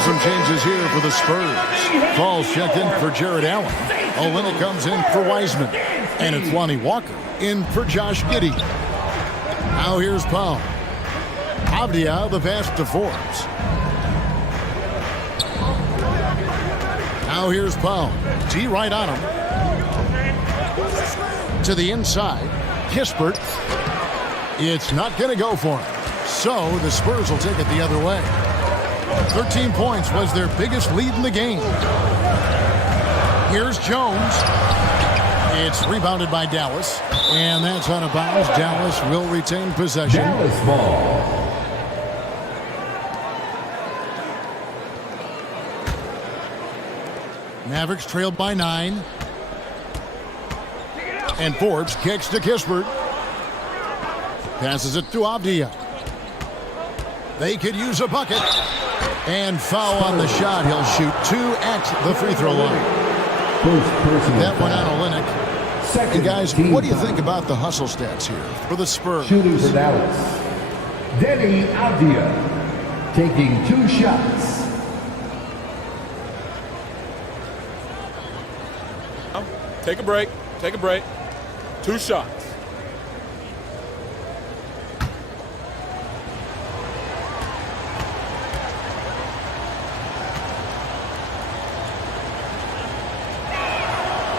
Some changes here for the Spurs. Falls checked in for Jared Allen. Olynyk comes in for Wiseman. And it's Lonnie Walker in for Josh Giddey. Now here's Powell. Avdia, the pass to Forbes. Now here's Powell. D right on him. To the inside. Kispert. It's not going to go for him. So the Spurs will take it the other way. 13 points was their biggest lead in the game. Here's Jones. It's rebounded by Dallas. And that's out of bounds. Dallas will retain possession. Dallas ball. Mavericks trailed by 9. And Forbes kicks to Kispert. Passes it to Avdia. They could use a bucket. And foul on the shot. He'll shoot 2 at the free throw line. That one on Olynyk. And guys, what do you think about the hustle stats here for the Spurs? Shooting for Dallas. Deni Avdia taking 2 shots. Take a break. Take a break. 2 shots.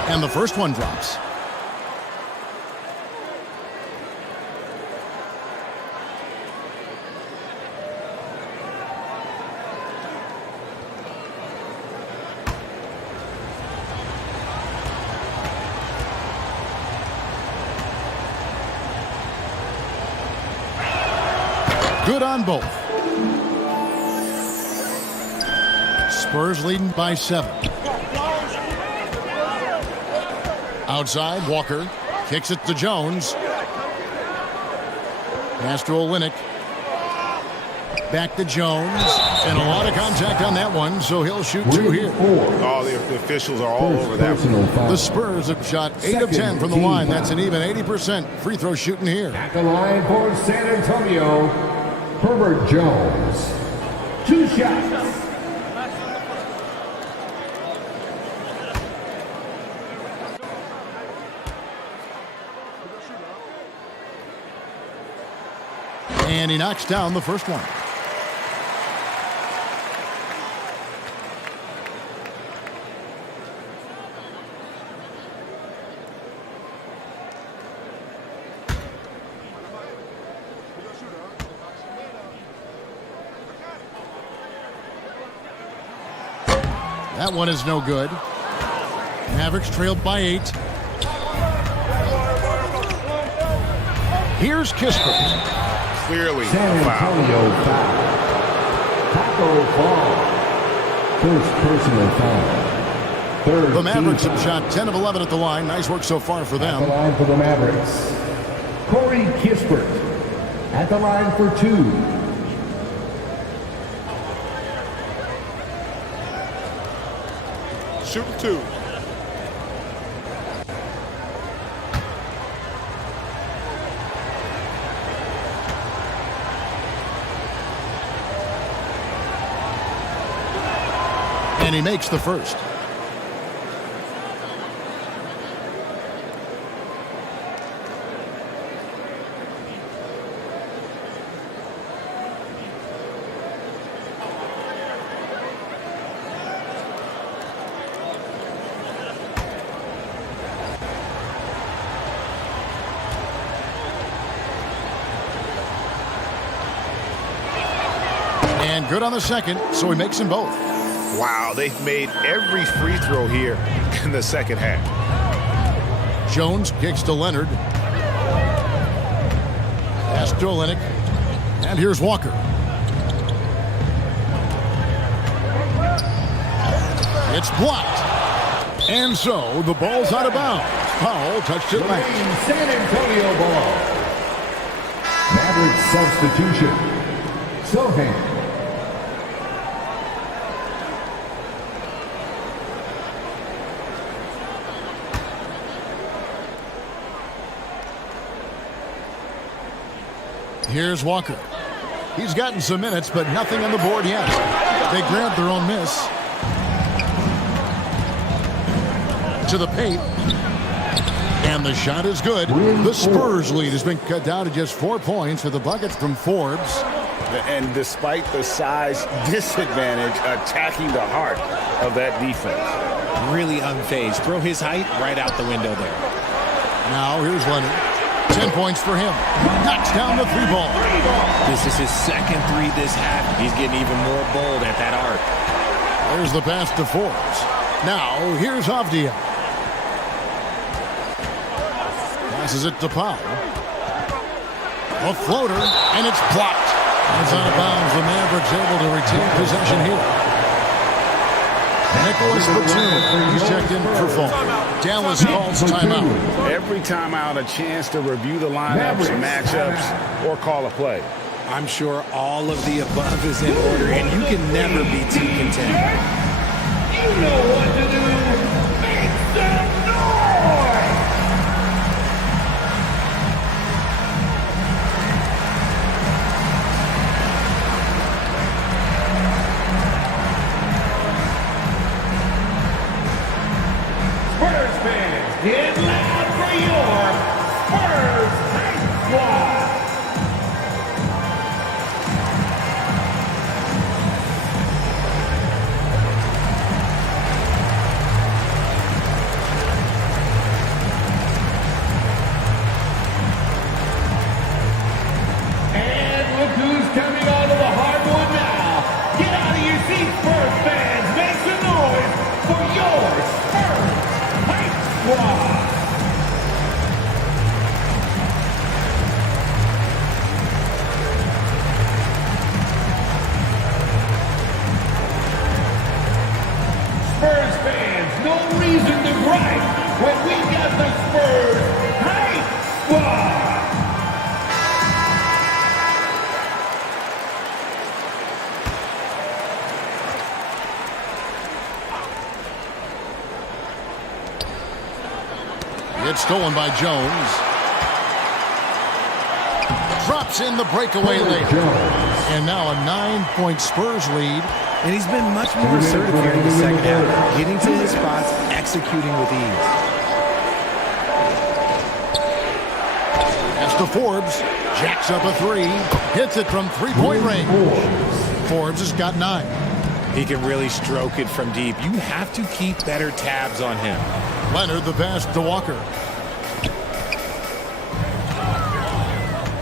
And the first one drops. Good on both. Spurs leading by 7. Outside, Walker kicks it to Jones. Pass to Olynyk. Back to Jones. And a lot of contact on that one, so he'll shoot 2 here. Oh, the officials are all over that one. The Spurs have shot 8 of 10 from the line. That's an even 80% free throw shooting here. At the line for San Antonio, Herbert Jones. 2 shots. And he knocks down the first one. That one is no good. Mavericks trailed by 8. Here's Kispert. Clearly San Antonio foul. Taco Fall. First personal foul. Third. The Mavericks have shot 10 of 11 at the line. Nice work so far for them. At the line for the Mavericks, Corey Kispert. At the line for 2. Shoot 2. And he makes the first. And good on the second, so he makes them both. Wow, they've made every free throw here in the second half. Jones kicks to Leonard. Pass to Olynyk. And here's Walker. It's blocked. And so the ball's out of bounds. Powell touched it back. San Antonio ball. Mavericks substitution. Sohan. Here's Walker. He's gotten some minutes, but nothing on the board yet. They grabbed their own miss. To the paint. And the shot is good. The Spurs lead has been cut down to just 4 points with a bucket from Forbes. And despite the size disadvantage, attacking the heart of that defense. Really unfazed. Throw his height right out the window there. Now here's Leonard. 10 points for him. Knocks down the 3-ball. This is his second 3 this half. He's getting even more bold at that arc. There's the pass to Forbes. Now here's Avdia. Passes it to Powell. A floater, and it's blocked. It's out of bounds. The Mavericks able to retain possession here. Nicholas Batum, he's checked in for fall. Dallas calls timeout. Every timeout, a chance to review the lineups, matchups, or call a play. I'm sure all of the above is in order, and you can never be too content. You know what to do. Make some noise. It's stolen by Jones. Drops in the breakaway layup. And now a 9-point Spurs lead. And he's been much more assertive here in the second half, getting to his spots, executing with ease. That's to Forbes. Jacks up a three. Hits it from three-point range. Forbes has got 9. He can really stroke it from deep. You have to keep better tabs on him. Leonard the pass to Walker.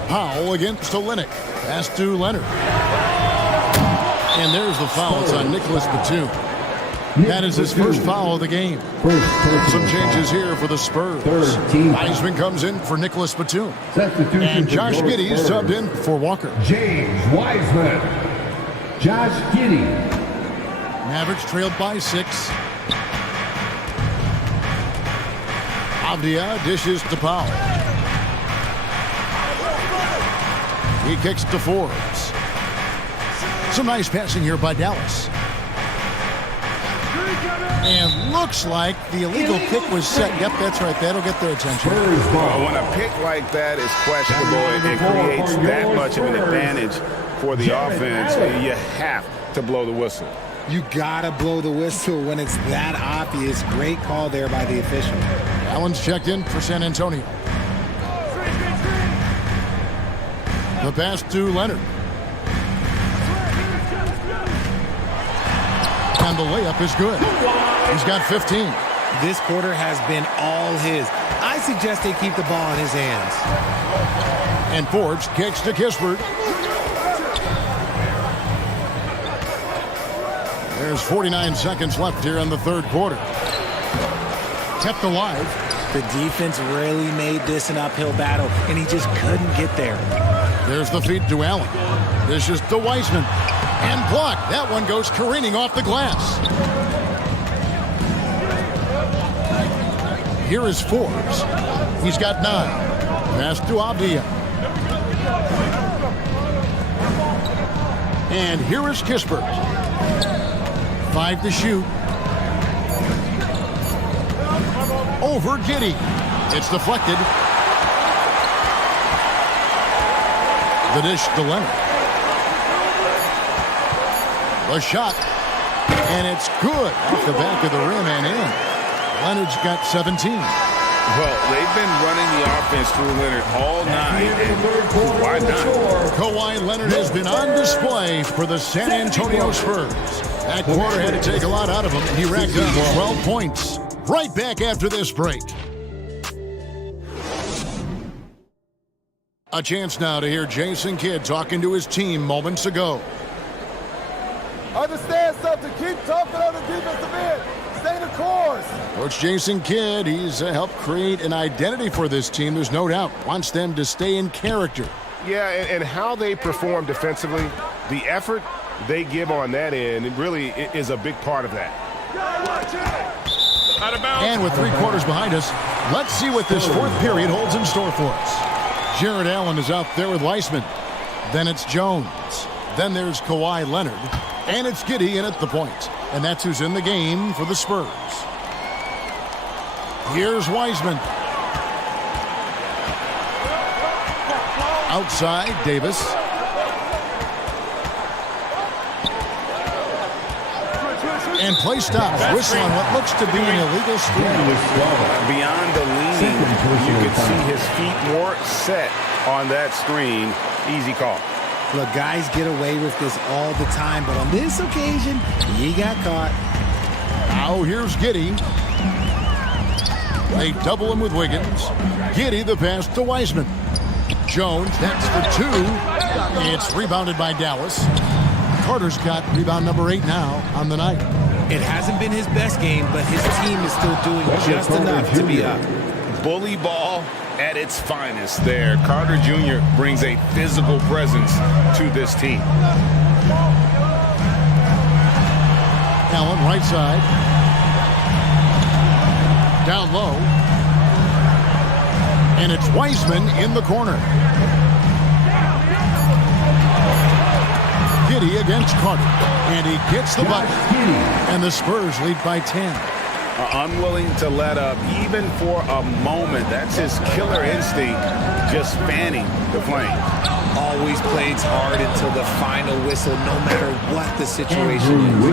Powell against Olynyk. Pass to Leonard. And there's the foul. It's on Nicholas Batum. That is his first foul of the game. Some changes here for the Spurs. Wiseman comes in for Nicholas Batum. And Josh Giddey is subbed in for Walker. James Wiseman. Josh Giddey. Mavericks trailed by 6. Avdia dishes to Powell. He kicks to Forbes. Some nice passing here by Dallas. And looks like the illegal pick was set. Yep, that's right. That'll get their attention. Well, when a pick like that is questionable, it creates that much of an advantage for the offense. You have to blow the whistle. You gotta blow the whistle when it's that obvious. Great call there by the official. Allen's checked in for San Antonio. The pass to Leonard. And the layup is good. He's got 15. This quarter has been all his. I suggest they keep the ball in his hands. And Forbes kicks to Kispert. There's 49 seconds left here in the third quarter. Kept alive. The defense really made this an uphill battle, and he just couldn't get there. There's the feed to Allen. This is to Wiseman. And blocked. That one goes careening off the glass. Here is Forbes. He's got 9. Pass to Avdia. And here is Kispert. 5 to shoot. Over Giddey. It's deflected. The dish to Leonard. The shot. And it's good. Off the back of the rim and in. Leonard's got 17. Well, they've been running the offense through Leonard all night. And why not? Kawhi Leonard has been on display for the San Antonio Spurs. That quarter had to take a lot out of him. He racked up 12 points. Right back after this break. A chance now to hear Jason Kidd talking to his team moments ago. Understand something. Keep talking on the defensive end. Stay the course. Coach Jason Kidd, he's helped create an identity for this team. There's no doubt. Wants them to stay in character. Yeah, and how they perform defensively, the effort they give on that end, it really is a big part of that. And with 3 quarters behind us, let's see what this fourth period holds in store for us. Jared Allen is out there with Wiseman. Then it's Jones. Then there's Kawhi Leonard. And it's Giddey in at the point. And that's who's in the game for the Spurs. Here's Wiseman. Outside, Davis. And play stops. Whistle on what looks to be an illegal screen. Beyond the leaning, you can see his feet more set on that screen. Easy call. Look, guys get away with this all the time, but on this occasion, he got caught. Now here's Giddey. They double him with Wiggins. Giddey the pass to Wiseman. Jones, that's for 2. It's rebounded by Dallas. Carter's got rebound number 8 now on the night. It hasn't been his best game, but his team is still doing just enough to be up. Bully ball at its finest there. Carter Jr. brings a physical presence to this team. Allen, right side. Down low. And it's Wiseman in the corner. Giddey against Carter. And he gets the bucket. And the Spurs lead by 10. are unwilling to let up even for a moment. That's his killer instinct, just fanning the flames. Always plays hard until the final whistle, no matter what the situation is.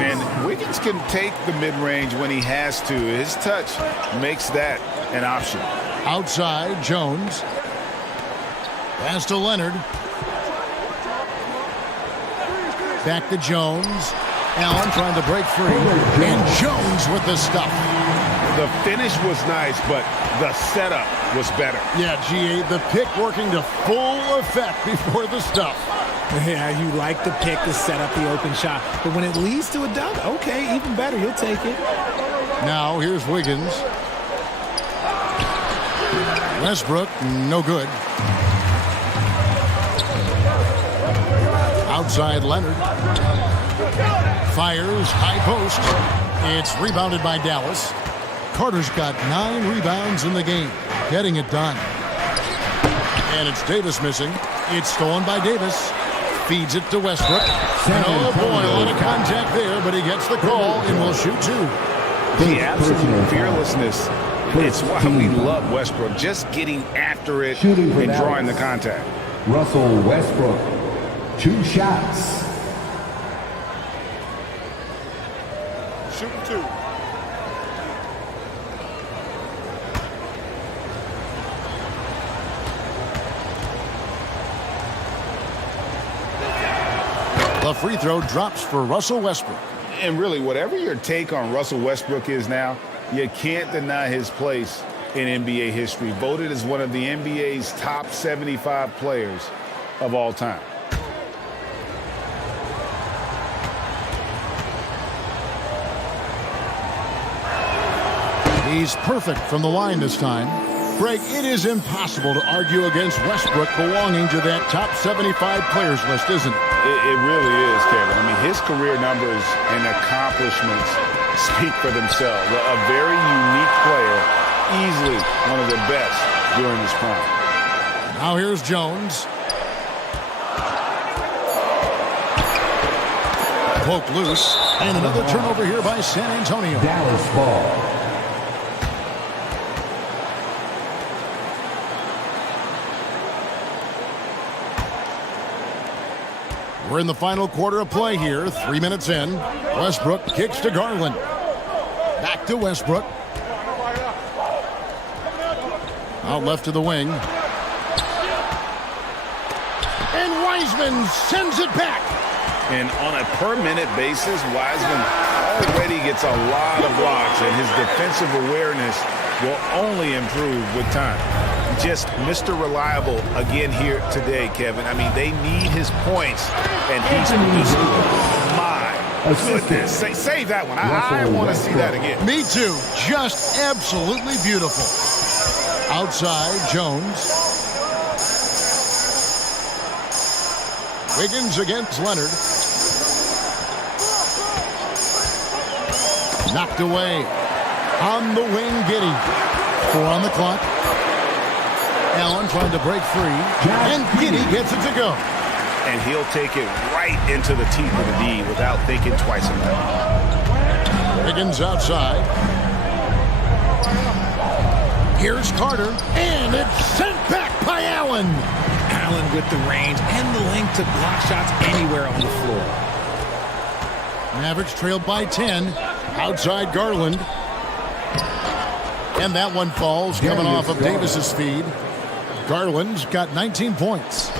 And Wiggins can take the mid-range when he has to. His touch makes that an option. Outside, Jones. Pass to Leonard. Back to Jones. Allen trying to break free. And Jones with the stuff. The finish was nice, but the setup was better. Yeah, G.A., the pick working to full effect before the stuff. Yeah, you like the pick to set up the open shot. But when it leads to a dunk, okay, even better. You'll take it. Now, here's Wiggins. Westbrook, no good. Outside Leonard. Fires, high post. It's rebounded by Dallas. Carter's got 9 rebounds in the game, getting it done. And it's Davis missing. It's stolen by Davis. Feeds it to Westbrook. And oh boy, a lot of contact there, but he gets the call and will shoot 2. The absolute fearlessness. It's why we love Westbrook, just getting after it and drawing the contact. Russell Westbrook, 2 shots. Shooting 2. The free throw drops for Russell Westbrook. And really, whatever your take on Russell Westbrook is now, you can't deny his place in NBA history. Voted as one of the NBA's top 75 players of all time. He's perfect from the line this time. Greg, it is impossible to argue against Westbrook belonging to that top 75 players list, isn't it? It really is, Kevin. I mean, his career numbers and accomplishments speak for themselves. A very unique player, easily one of the best during his prime. Now here's Jones. Poke loose. And another turnover here by San Antonio. Dallas ball. We're in the final quarter of play here. 3 minutes in. Westbrook kicks to Garland. Back to Westbrook. Out left to the wing. And Wiseman sends it back. And on a per-minute basis, Wiseman already gets a lot of blocks, and his defensive awareness will only improve with time. Just Mr. Reliable again here today, Kevin. I mean, they need his points, and he's producing. My goodness. Save that one. I want to see that again. Me too. Just absolutely beautiful. Outside, Jones. Wiggins against Leonard. Knocked away. On the wing, Giddey. 4 on the clock. Allen trying to break free. And Giddey gets it to go. And he'll take it right into the teeth of the D without thinking twice about it. Wiggins outside. Here's Carter. And it's sent back by Allen. Allen with the range and the length to block shots anywhere on the floor. Mavericks trailed by 10. Outside Garland. And that one falls coming off of Davis's feed. Garland's got 19 points.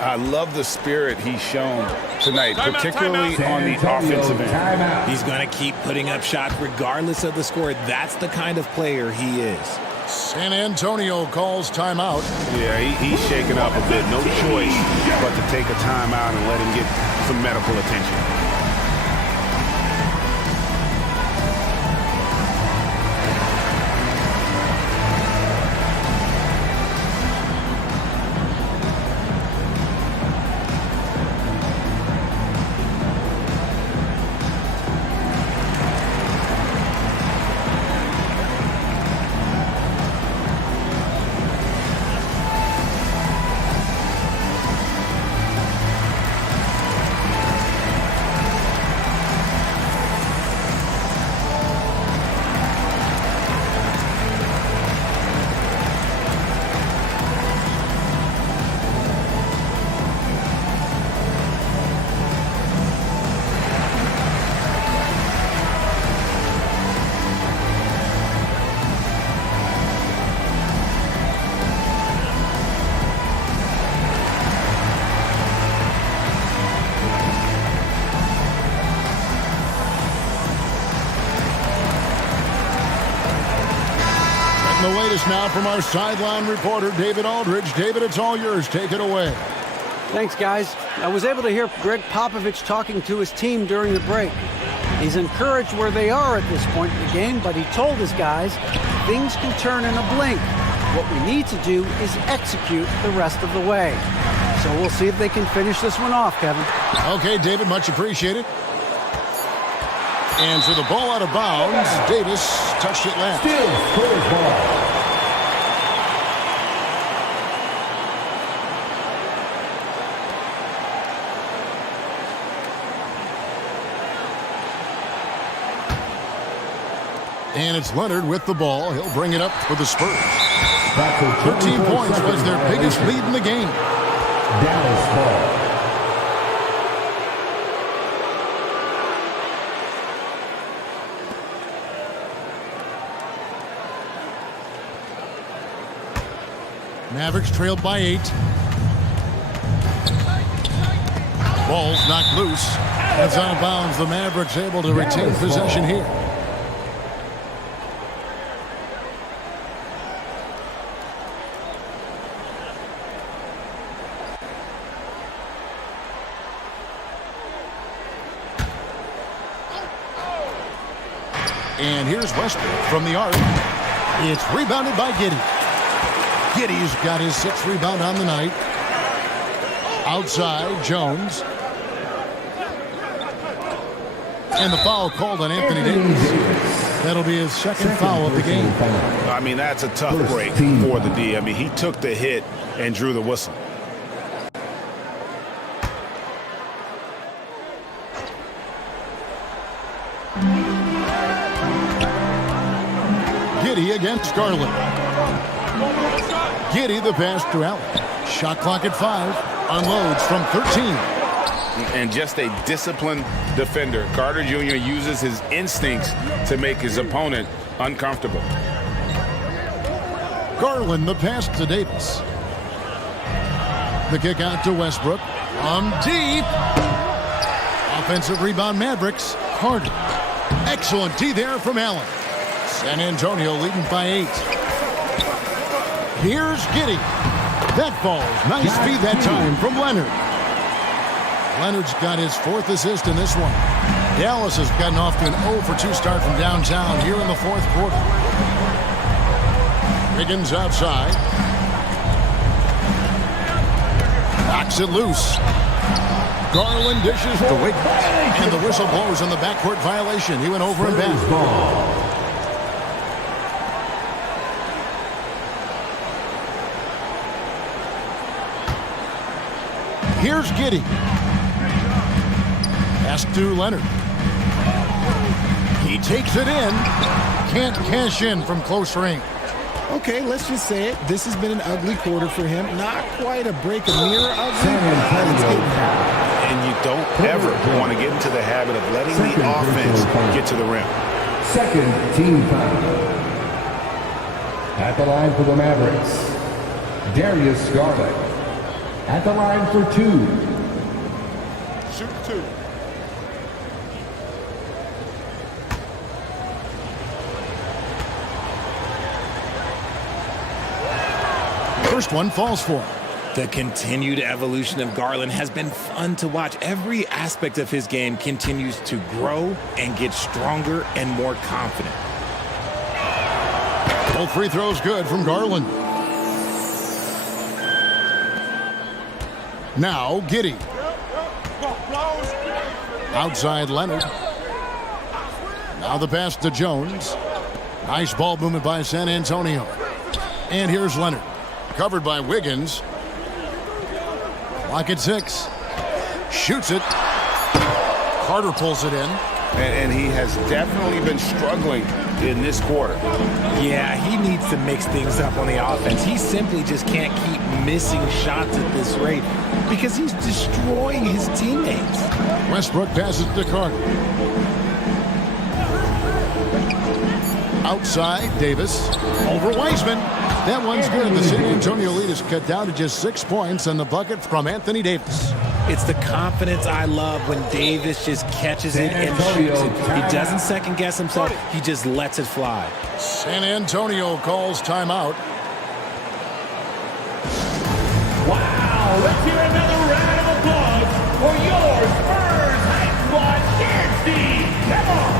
I love the spirit he's shown tonight, particularly on the offensive end. He's going to keep putting up shots regardless of the score. That's the kind of player he is. San Antonio calls timeout. Yeah, he's shaken up a bit. No choice but to take a timeout and let him get some medical attention. this now from our sideline reporter, David Aldridge. David, it's all yours. Take it away. Thanks, guys. I was able to hear Greg Popovich talking to his team during the break. He's encouraged where they are at this point in the game, but he told his guys things can turn in a blink. What we need to do is execute the rest of the way. So we'll see if they can finish this one off, Kevin. Okay, David, much appreciated. And so the ball out of bounds. Davis touched it last. Still Spurs ball. And it's Leonard with the ball. He'll bring it up for the Spurs. 13 points was their biggest lead in the game. Dallas ball. Mavericks trailed by 8. Ball's knocked loose. That's out of bounds. The Mavericks able to retain possession here. And here's Westbrook from the arc. It's rebounded by Giddey. Giddey's got his 6th rebound on the night. Outside, Jones. And the foul called on Anthony Davis. That'll be his second foul of the game. I mean, that's a tough break for the D. I mean, he took the hit and drew the whistle. Giddey against Garland. Giddey the pass to Allen. Shot clock at 5. Unloads from 13. And just a disciplined defender. Carter Jr. uses his instincts to make his opponent uncomfortable. Garland the pass to Davis. The kick out to Westbrook. Deep. Offensive rebound Mavericks. Carter. Excellent D there from Allen. San Antonio leading by 8. Here's Giddey. That falls. Nice feed that time from Leonard. Leonard's got his 4th assist in this one. Dallas has gotten off to an 0-for-2 start from downtown here in the 4th quarter. Wiggins outside. Knocks it loose. Garland dishes to Wiggins. And the whistle blows on the backcourt violation. He went over and back. Here's Giddey. Pass to Leonard. He takes it in. Can't cash in from close range. Okay, let's just say it. This has been an ugly quarter for him. Not quite a break, a mirror ugly. And you don't ever want to get into the habit of letting the offense get to the rim. Second team foul. At the line for the Mavericks, Darius Garland. At the line for 2. Shoot 2. First one falls for him. The continued evolution of Garland has been fun to watch. Every aspect of his game continues to grow and get stronger and more confident. Both free throws good from Garland. Now Giddey. Outside Leonard. Now the pass to Jones. Nice ball movement by San Antonio. And here's Leonard. Covered by Wiggins. Clock at 6. Shoots it. Carter pulls it in. And he has definitely been struggling in this quarter. Yeah, he needs to mix things up on the offense. He simply just can't keep missing shots at this rate because he's destroying his teammates. Westbrook passes to Carter. Outside, Davis. Over Wiseman. That one's good. The San Antonio lead is cut down to just 6 points, and the bucket from Anthony Davis. It's the confidence I love when Davis just catches it and shoots it. He doesn't second guess himself. He just lets it fly. San Antonio calls timeout. Wow, let's hear another round of applause for your Spurs Hype Squad dance team. Come on.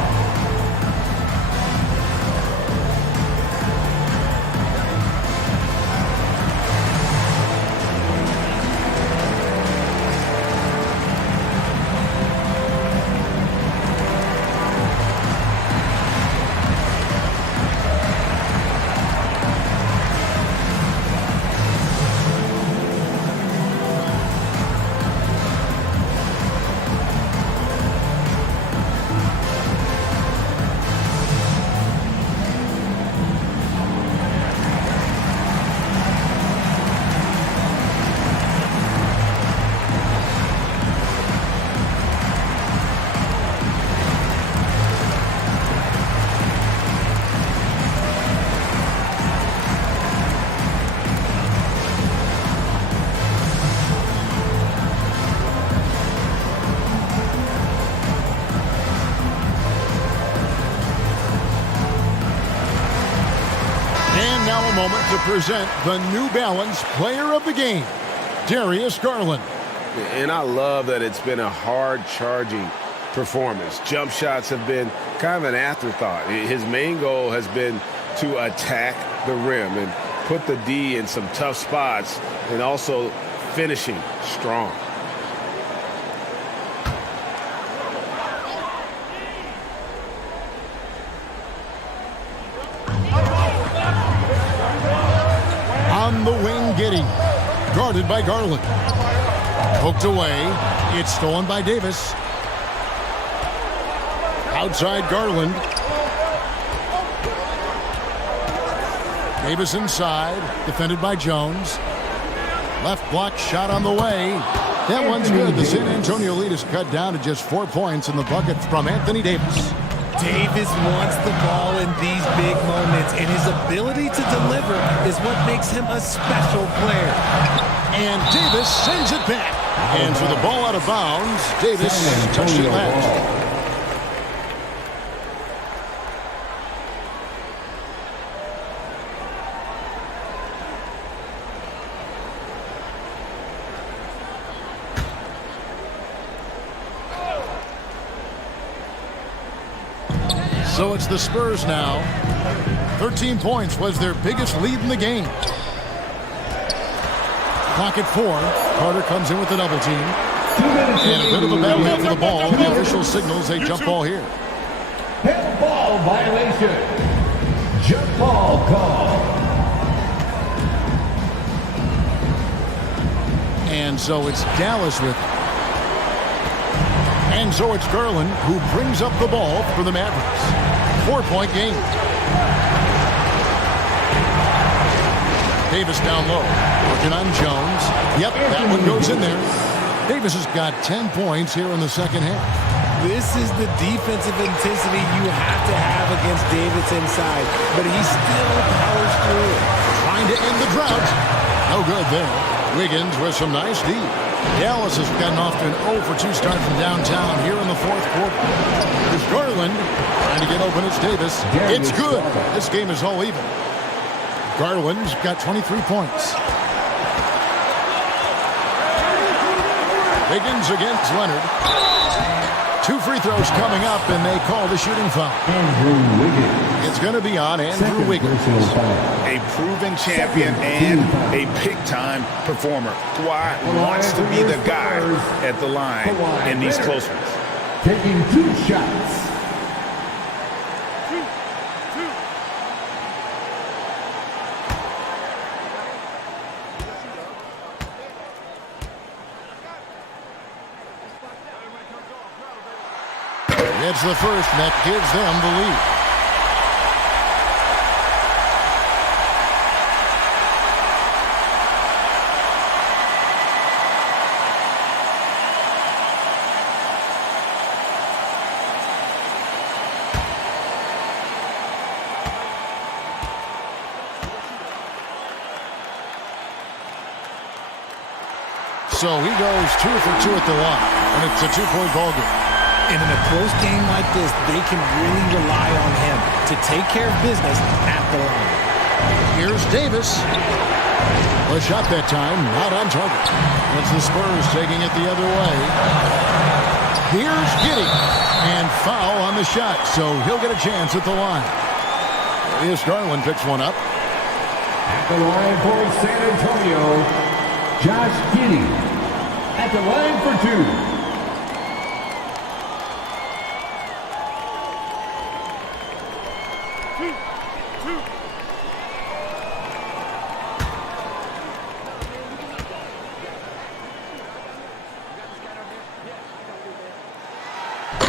Moment to present the New Balance Player of the Game, Darius Garland. And I love that it's been a hard-charging performance. Jump shots have been kind of an afterthought. His main goal has been to attack the rim and put the D in some tough spots and also finishing strong. On the wing, Giddey, guarded by Garland. Poked away. It's stolen by Davis. Outside Garland. Davis inside, defended by Jones. Left block shot on the way. That one's good. The San Antonio lead is cut down to just 4 points in the bucket from Anthony Davis. Davis wants the ball in these big moments, and his ability to deliver is what makes him a special player. And Davis sends it back. And for the ball out of bounds, Davis touched it last. So it's the Spurs now. 13 points was their biggest lead in the game. Clock at 4. Carter comes in with the double team. And a bit of a battle after the ball. The official signals a jump ball here. Head ball violation. Jump ball call. And so it's Dallas with it. And so it's Garland who brings up the ball for the Mavericks. 4-point game. Davis down low. Working on Jones. Yep, that one goes in there. Davis has got 10 points here in the second half. This is the defensive intensity you have to have against Davis inside, but he still powers through it. Trying to end the drought. No good there. Wiggins with some nice D. Dallas has gotten off to an 0-for-2 start from downtown here in the fourth quarter. There's Garland trying to get open. It's Davis. It's good. This game is all even. Garland's got 23 points. Wiggins against Leonard. 2 free throws coming up, and they call the shooting foul. Andrew Wiggins. It's going to be on Andrew Wiggins. A proven champion and a big-time performer. Kawhi wants to be the guy at the line in these close ones. Taking 2 shots. It's the first that gives them the lead. So he goes 2 for 2 at the line, and it's a 2-point ball game. And in a close game like this, they can really rely on him to take care of business at the line. Here's Davis. A shot that time, not on target. It's the Spurs taking it the other way. Here's Giddey. And foul on the shot, so he'll get a chance at the line. Darius Garland picks one up. At the line for San Antonio, Josh Giddey. At the line for 2.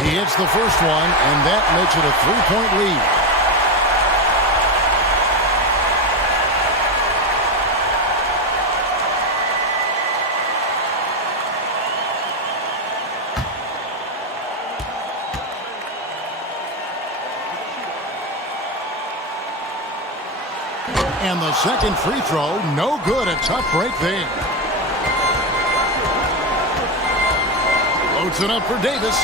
He hits the first one, and that makes it a 3-point lead. And the second free throw, no good. A tough break there. Loads it up for Davis.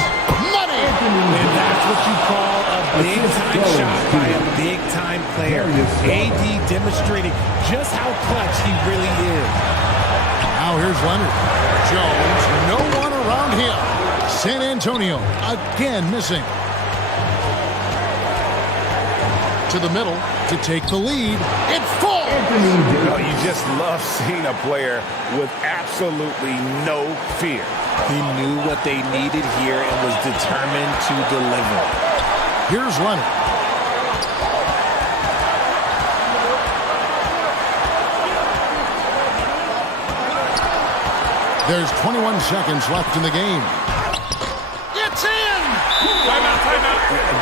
Money! And that's what you call a big-time shot by a big-time player. AD demonstrating just how clutch he really is. Now here's Leonard. Jones, no one around him. San Antonio again missing. To the middle to take the lead. It falls! You just love seeing a player with absolutely no fear. He knew what they needed here and was determined to deliver. Here's Leonard. There's 21 seconds left in the game. It's in! Timeout.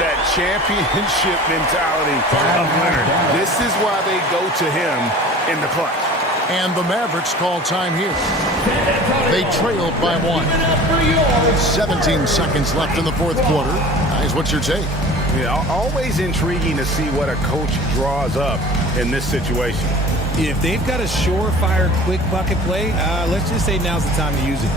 That championship mentality of Leonard. This is why they go to him in the clutch. And the Mavericks call time here. They trailed by 1. 17 seconds left in the fourth quarter. Guys, what's your take? Yeah, always intriguing to see what a coach draws up in this situation. If they've got a surefire quick bucket play, let's just say now's the time to use it.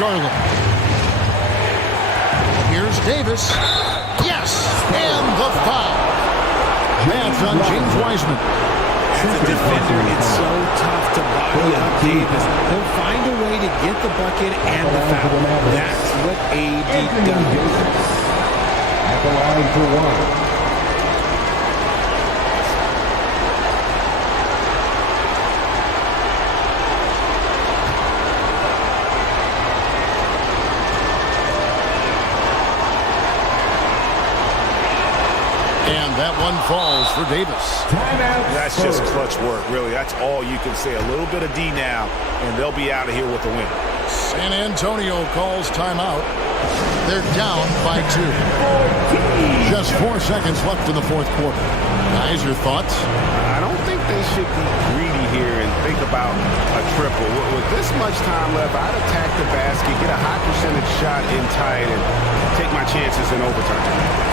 Garland. Here's Davis. Yes! And the foul. That's on James Wiseman. As a defender, it's so tough to body up Davis. He'll find a way to get the bucket and the foul. That's what AD does. At the line for 1. That one falls for Davis. That's just clutch work, really. That's all you can say. A little bit of D now, and they'll be out of here with the win. San Antonio calls timeout. They're down by 2. Just 4 seconds left in the fourth quarter. Guys, your thoughts? I don't think they should be greedy here and think about a triple. With this much time left, I'd attack the basket, get a high percentage shot in tight, and take my chances in overtime.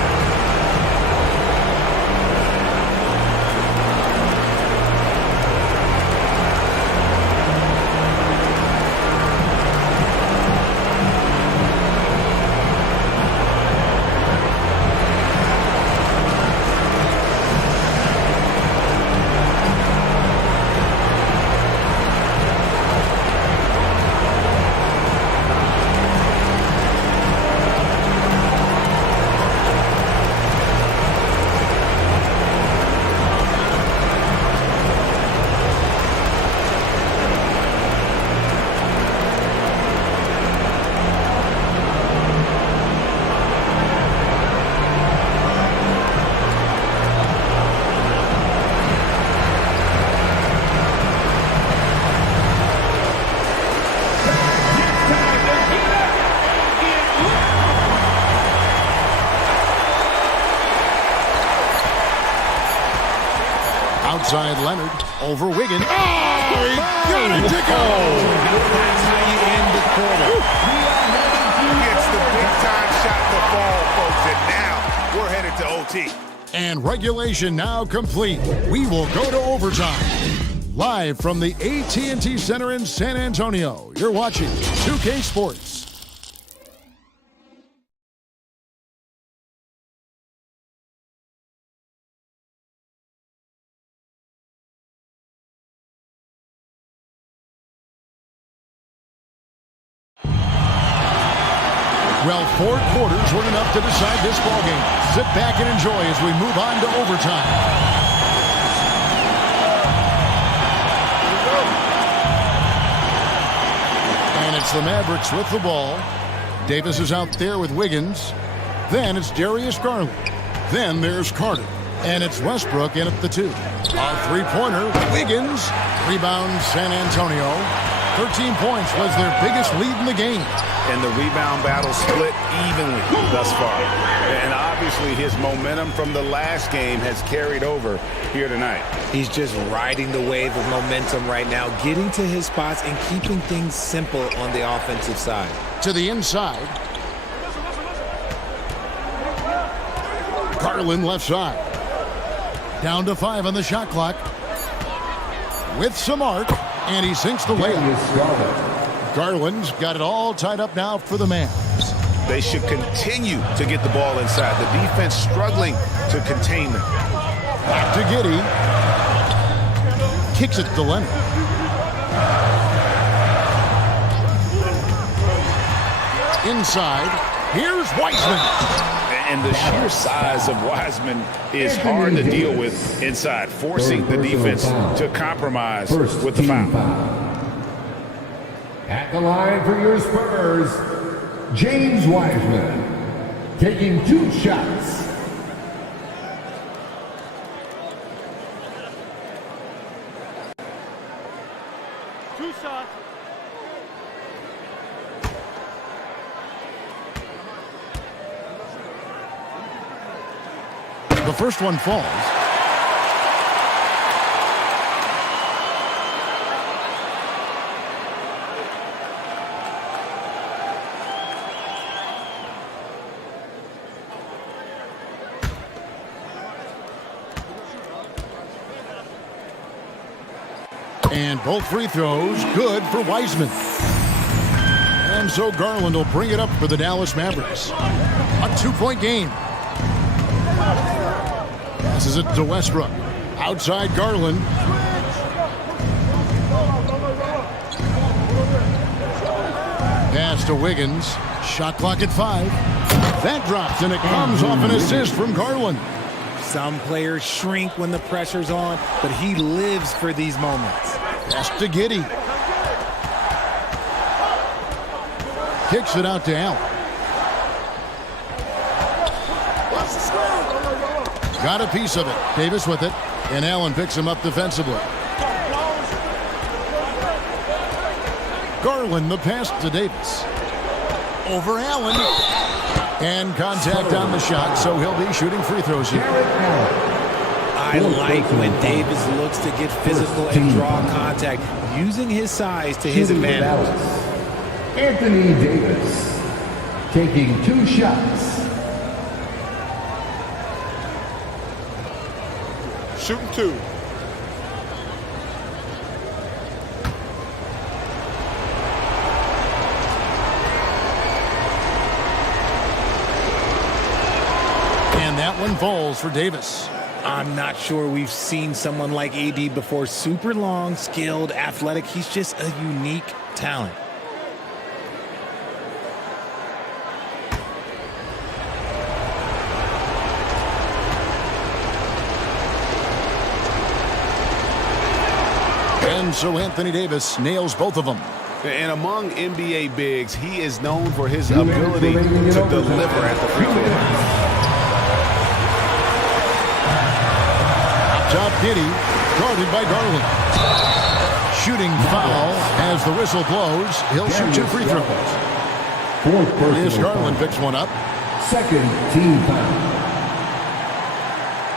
Outside Leonard, over Wiggins. Oh, he got it to go! That's how you end the quarter. Gets the big-time shot to fall, folks, and now we're headed to OT. And regulation now complete. We will go to overtime. Live from the AT&T Center in San Antonio, you're watching 2K Sports. Well, 4 quarters weren't enough to decide this ballgame. Sit back and enjoy as we move on to overtime. And it's the Mavericks with the ball. Davis is out there with Wiggins. Then it's Darius Garland. Then there's Carter. And it's Westbrook in at the 2. A three-pointer. Wiggins. Rebound San Antonio. 13 points was their biggest lead in the game. And the rebound battle split evenly thus far. And obviously his momentum from the last game has carried over here tonight. He's just riding the wave of momentum right now, getting to his spots and keeping things simple on the offensive side. To the inside. Garland left side. Down to 5 on the shot clock. With some arc. And he sinks the layup. Garland's got it all tied up now for the Mavs. They should continue to get the ball inside. The defense struggling to contain them. Back to Giddey. Kicks it to Leonard. Inside. Here's Wiseman. And the sheer size of Wiseman is hard to deal with inside, forcing the defense to compromise with the foul. At the line for your Spurs, James Wiseman, taking 2 shots. The first one falls. And both free throws good for Wiseman. And so Garland will bring it up for the Dallas Mavericks. A 2-point game. Passes it to Westbrook. Outside Garland. Pass to Wiggins. Shot clock at 5. That drops, and it comes off an assist from Garland. Some players shrink when the pressure's on, but he lives for these moments. Pass to Giddey. Kicks it out to Allen. Got a piece of it. Davis with it. And Allen picks him up defensively. Garland the pass to Davis. Over Allen. And contact on the shot, so he'll be shooting free throws here. I like when Davis looks to get physical and draw contact, using his size to his advantage. Anthony Davis, taking 2 shots. Shooting 2. And that one falls for Davis. I'm not sure we've seen someone like AD before. Super long, skilled, athletic. He's just a unique talent. And so Anthony Davis nails both of them. And among NBA bigs, he is known for his ability to deliver at the free throw line. Top Giddey, guarded by Garland. Shooting foul as the whistle blows. He'll shoot 2 free throws. Darius Garland picks one up. Second team foul.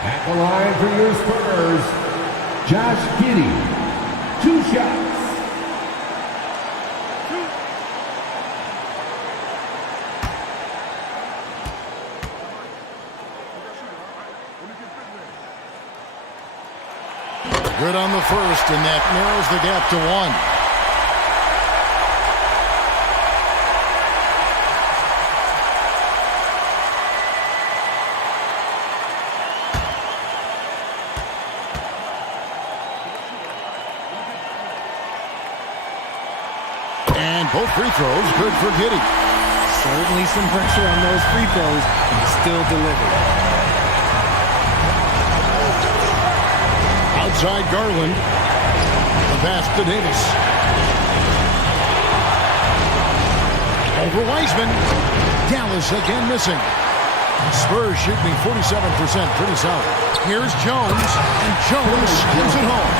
At the line for your Spurs, Josh Giddey, 2 shots. Good on the first, and that narrows the gap to 1. And both free throws good for Giddey. Certainly some pressure on those free throws, and still delivered. Outside Garland. The pass to Davis. Over Wiseman. Dallas again missing. Spurs shooting 47%. Pretty solid. Here's Jones. And Jones skims it home.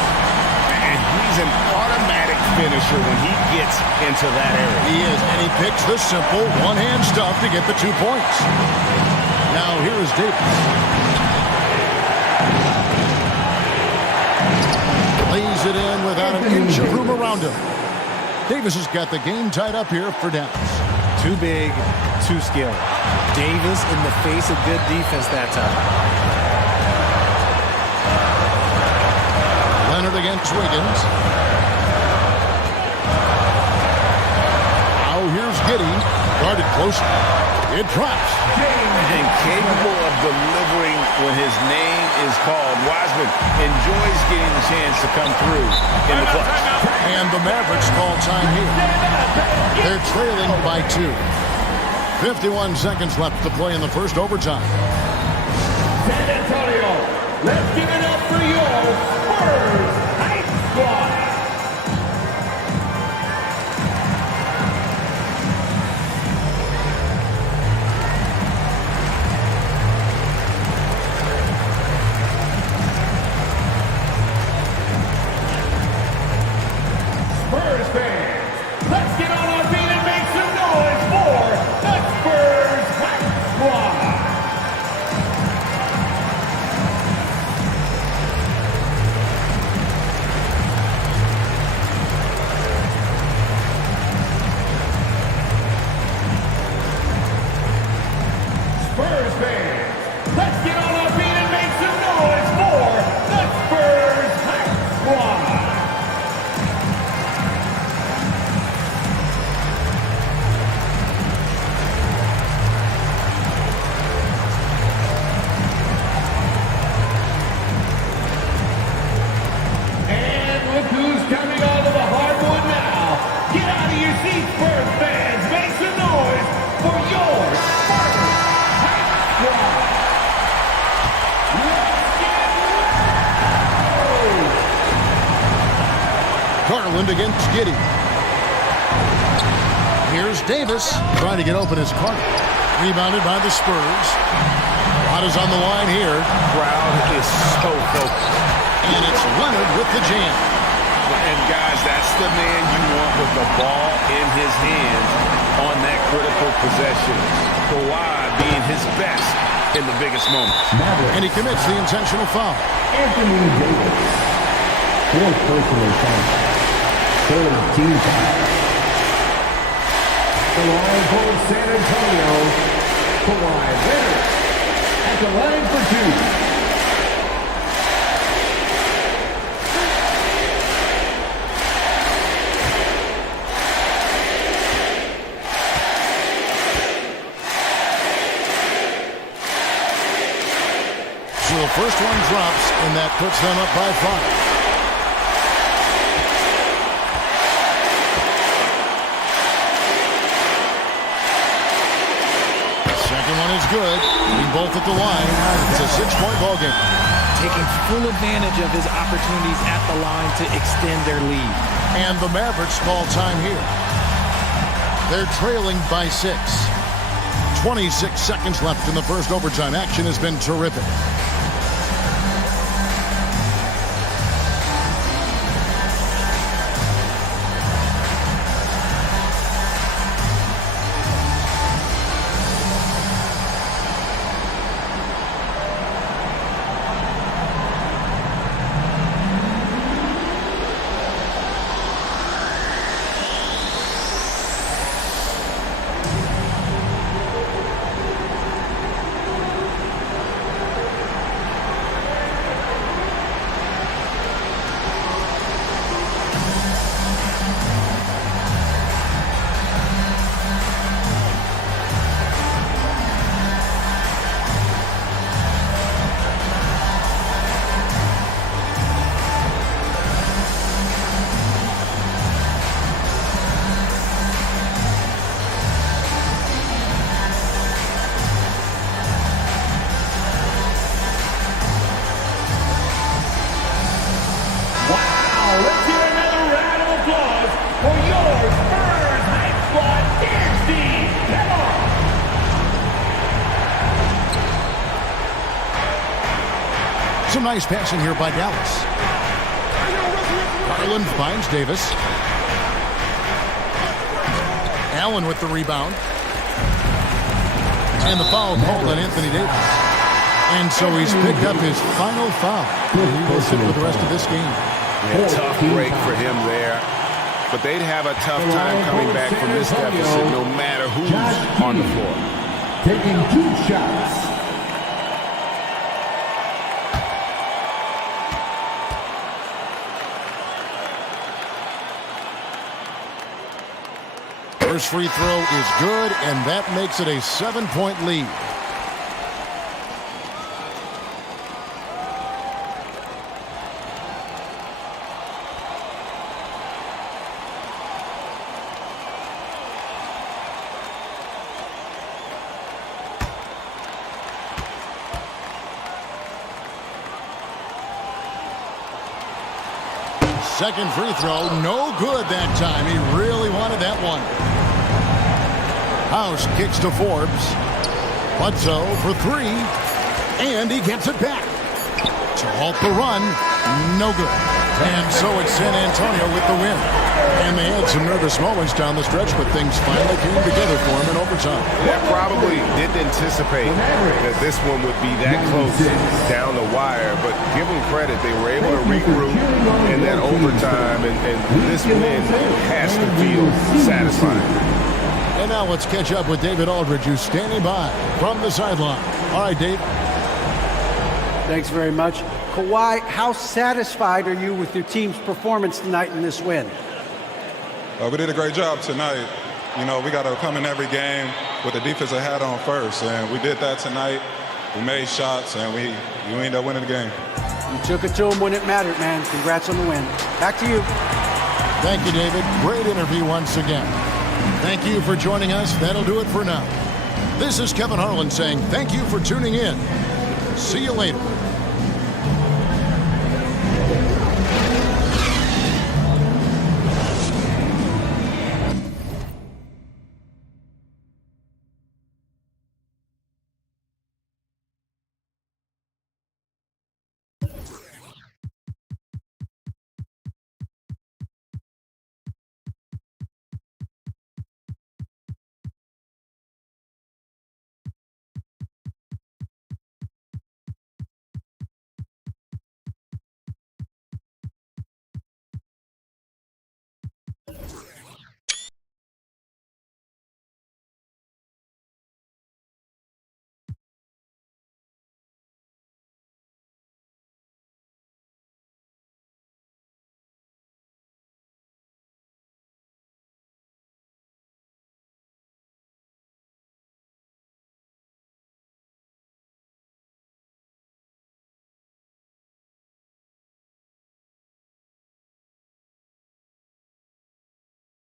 And he's an automatic finisher when he gets into that area. He is. And he picks the simple one-hand stuff to get the 2 points. Now here is Davis. Lays it in without an inch of room around him. Davis has got the game tied up here for Dallas. Too big, too skilled. Davis in the face of good defense that time. Leonard against Wiggins. Now here's Giddey. Guarded closely. It drops. And capable of delivering when his name is called. Wiseman enjoys getting the chance to come through in the clutch. And the Mavericks call time here. They're trailing by 2. 51 seconds left to play in the first overtime. San Antonio, let's give it up for your Spurs Hype Squad. Spurs fans, let's get on our feet and make some noise for the Spurs Hype Squad. Spurs fans, let's get on our feet and make some noise for the Spurs Hype Squad. And look who's coming onto the hardwood now. Get out of your seats, Spurs fans. Make some noise for your Spurs Hype Squad. Let's get loud. Garland against Giddey. Here's Davis trying to get open his corner. Rebounded by the Spurs. Lot is on the line here. Crowd is so focused. And it's Leonard with the jam. And guys, that's the man you want with the ball in his hands on that critical possession. Kawhi being his best in the biggest moments. And he commits the intentional foul. Anthony Davis. Fourth personal foul. Third team foul. The line for San Antonio. Kawhi Leonard at the line for 2. So the first one drops, and that puts them up by 5. Second one is good. Being both at the line. It's a 6-point ball game. Taking full advantage of his opportunities at the line to extend their lead. And the Mavericks call time here. They're trailing by 6. 26 seconds left in the first overtime. Action has been terrific. Some nice passing here by Dallas. Garland finds Davis. Allen with the rebound. And the foul called on Anthony Davis. And so he's picked up his final foul. He will sit for the rest of this game. Yeah, tough break for him there. But they'd have a tough time coming back from this deficit no matter who's on the floor. Taking 2 shots. First free throw is good, and that makes it a 7-point lead. Second free throw, no good that time. He really wanted that one. House kicks to Forbes. Bledsoe for 3, and he gets it back. To halt the run, no good. And so it's San Antonio with the win. And they had some nervous moments down the stretch, but things finally came together for them in overtime. They probably didn't anticipate that this one would be that close down the wire, but give them credit. They were able to regroup in that overtime, and this win has to feel satisfying. And now let's catch up with David Aldridge, who's standing by from the sideline. All right, Dave. Thanks very much. Kawhi, how satisfied are you with your team's performance tonight in this win? We did a great job tonight. You know, we got to come in every game with the defensive hat on first, and we did that tonight. We made shots, and we ended up winning the game. You took it to them when it mattered, man. Congrats on the win. Back to you. Thank you, David. Great interview once again. Thank you for joining us. That'll do it for now. This is Kevin Harlan saying thank you for tuning in. See you later.